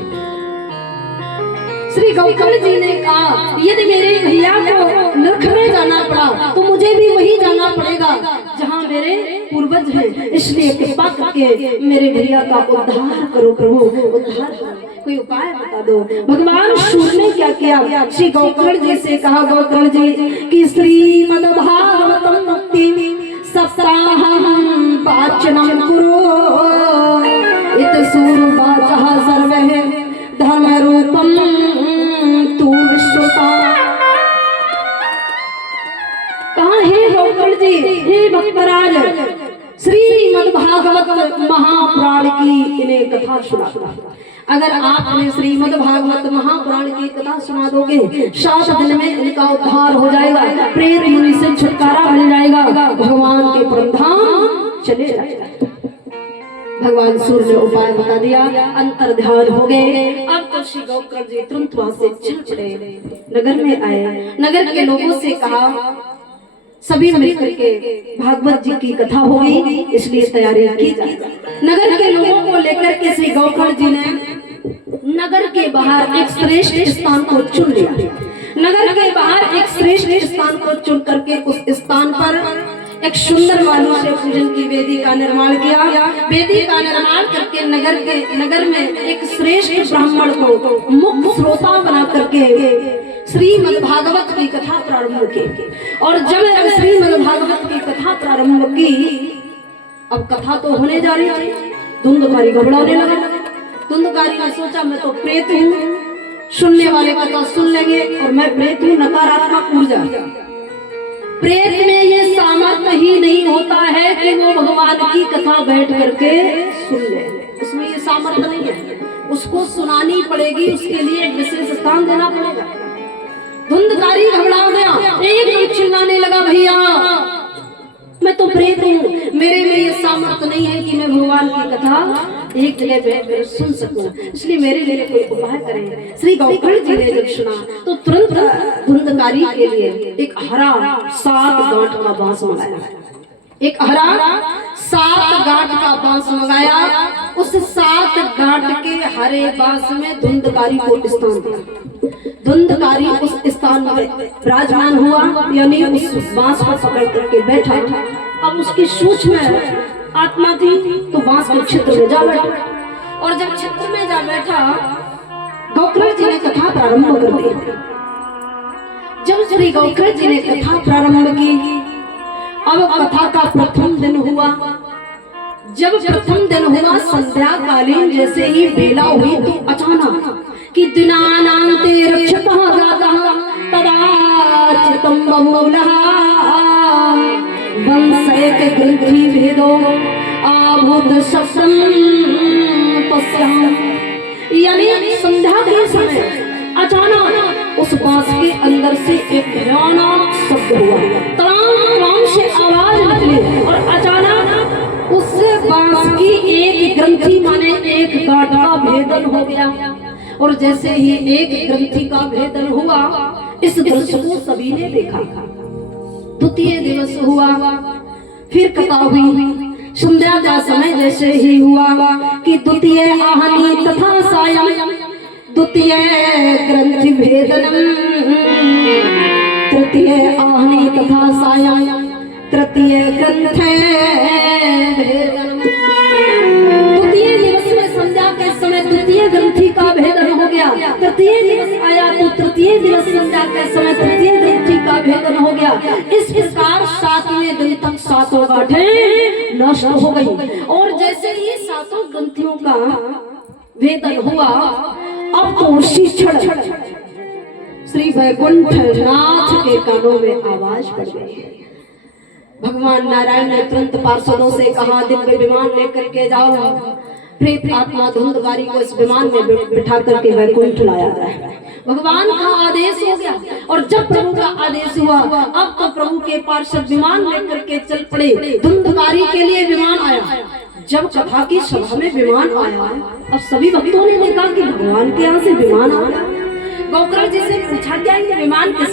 श्री गौकर्ण जी ने कहा, यदि मेरे भैया को नरक में जाना पड़ा तो मुझे भी वही जाना पड़ेगा जहां मेरे पूर्वज हैं। इसलिए कृपा करके मेरे भैया का उद्धार करो प्रभु, उद्धार कोई उपाय बता दो। भगवान सूर्य ने क्या किया, श्री गौकर्ण जी से कहा, गौकर्ण जी कि श्रीमद्भागवतम मुक्ति सप्ताहं पाचनं कुरु इत सूर्यवाचः सर्वे धर्म रूपम तू विश्वता। कहाँ है गौकर्ण जी? हे भक्तराज, श्रीमद्भागवत महापुराण की इन्हें कथा सुना। अगर आपने श्रीमद्भागवत महापुराण की कथा सुना दोगे, 7 दिन में इनका उद्धार हो जाएगा, प्रेत योनि से छुटकारा मिल जाएगा, भगवान के परमधाम चले जाएगा। भगवान सूर्य ने उपाय बता दिया, अंतर ध्यान हो गए। अब तो श्री गौकर्ण जी तुरंत वहां से चल पड़े, नगर में आए, नगर के लोगों से कहा सभी मिलकर के भागवत जी की कथा होगी, इसलिए तैयारी की जाए। नगर के लोगों को लेकर के श्री गौकर्ण जी ने नगर के बाहर एक श्रेष्ठ स्थान को चुन लिया। नगर के बाहर एक श्रेष्ठ स्थान को चुन करके उस स्थान पर एक सुंदर मानु से पूजन की वेदी का निर्माण किया। वेदी का निर्माण करके नगर में एक श्रेष्ठ ब्राह्मण को मुख्य श्रोता बना करके श्रीमद्भागवत की कथा प्रारंभ की। और जब श्रीमद्भागवत की कथा प्रारंभ की, अब कथा तो होने जा रही थी, धुंधकारी घबराने लगा। धुंधकारी ने सोचा मैं तो प्रेत हूँ, सुनने वाले कथा सुन लेंगे और मैं प्रेत हूँ, नकारात्मक ऊर्जा। प्रेत में ये सामर्थ्य ही नहीं होता है कि वो भगवान की कथा बैठ करके सुन ले, उसमें ये सामर्थ्य नहीं है। उसको सुनानी पड़ेगी, उसके लिए एक विशेष स्थान देना पड़ेगा। धुंधकारी घबरा गया, एक चिल्लाने लगा, भैया मैं तो प्रेत हूँ, मेरे में ये सामर्थ्य नहीं है कि मैं भगवान की कथा एक जगह बैठ सुन सकूं, इसलिए मेरे लिए कोई उपाय करें। श्री गौकर्ण जी ने जब सुना तो तुरंत धुंधकारी के लिए एक हरा 7 गांठ का बांस मंगाया, एक हरा 7 गांठ का बांस मंगाया। उस 7 गांठ के हरे बांस में धुंधकारी को स्थान दिया। धुंधकारी उस स्थान में विराजमान हुआ, यानी उस बांस को पकड़ करके बैठा। अब उसकी सूक्ष्म आत्मा थी तो बांस के क्षेत्र में जा बैठा, और जब क्षेत्र में जा बैठा गौकर्ण जी ने कथा प्रारंभ कर दी। जब श्री गौकर्ण जी ने कथा प्रारंभ की, अब कथा का प्रथम दिन हुआ। जब प्रथम दिन हुआ संध्या कालीन जैसे ही बेला हुई तो अचानक कि दिनानान्ते रक्षतः गातः तदाचितं बमूलः वंशैक ग्रंथि भेदो आभूत शब्दं पश्यामि। यानी संध्या के समय अचानक उस बांस के अंदर से एक भयानक शब्द हुआ, तड़ाम से आवाज निकली, और अचानक उस बांस की एक ग्रंथि माने एक गांठ का भेदन हो गया। और जैसे ही एक ग्रंथि का भेदन हुआ, इस दृश्य को सभी ने देखा। द्वितीय दिवस हुआ, फिर कथा हुई। संध्या का समय जैसे ही हुआ कि द्वितीय आहनी तथा सायं द्वितीय ग्रंथि भेदनम, तृतीय आहनी तथा सायं तृतीय ग्रंथ भेदनम। द्वितीय दिवस में संध्या के समय तृतीय ग्रंथि का भेदन हो गया। तृतीय दिवस आया तो तृतीय दिवस संध्या के समय तृतीय ग्रंथि का भेदन हो गया। इस प्रकार 7वें दिन तक 7 गांठें नष्ट हो गई। और जैसे ही 7 ग्रंथियों का भेदन हुआ, अब तो उसी क्षण श्री वैकुंठ नाथ के कानों में आवाज पड़ गई। भगवान नारायण ने तुरंत पार्षदों से कहा, दिव्य विमान लेकर के जाओ, प्रेत आत्मा धुंधकारी को इस विमान में बिठा करके वैकुंठ लाया जाए। भगवान का आदेश हो गया, और जब प्रभु का आदेश हुआ, अब तो प्रभु के पार्षद विमान लेकर के चल पड़े। धुंधकारी के लिए विमान आया। जब कथा की सभा में विमान आया, अब सभी भक्तों ने देखा कि भगवान के यहाँ से विमान आया। गौकर्ण जी से पूछा गया कि विमान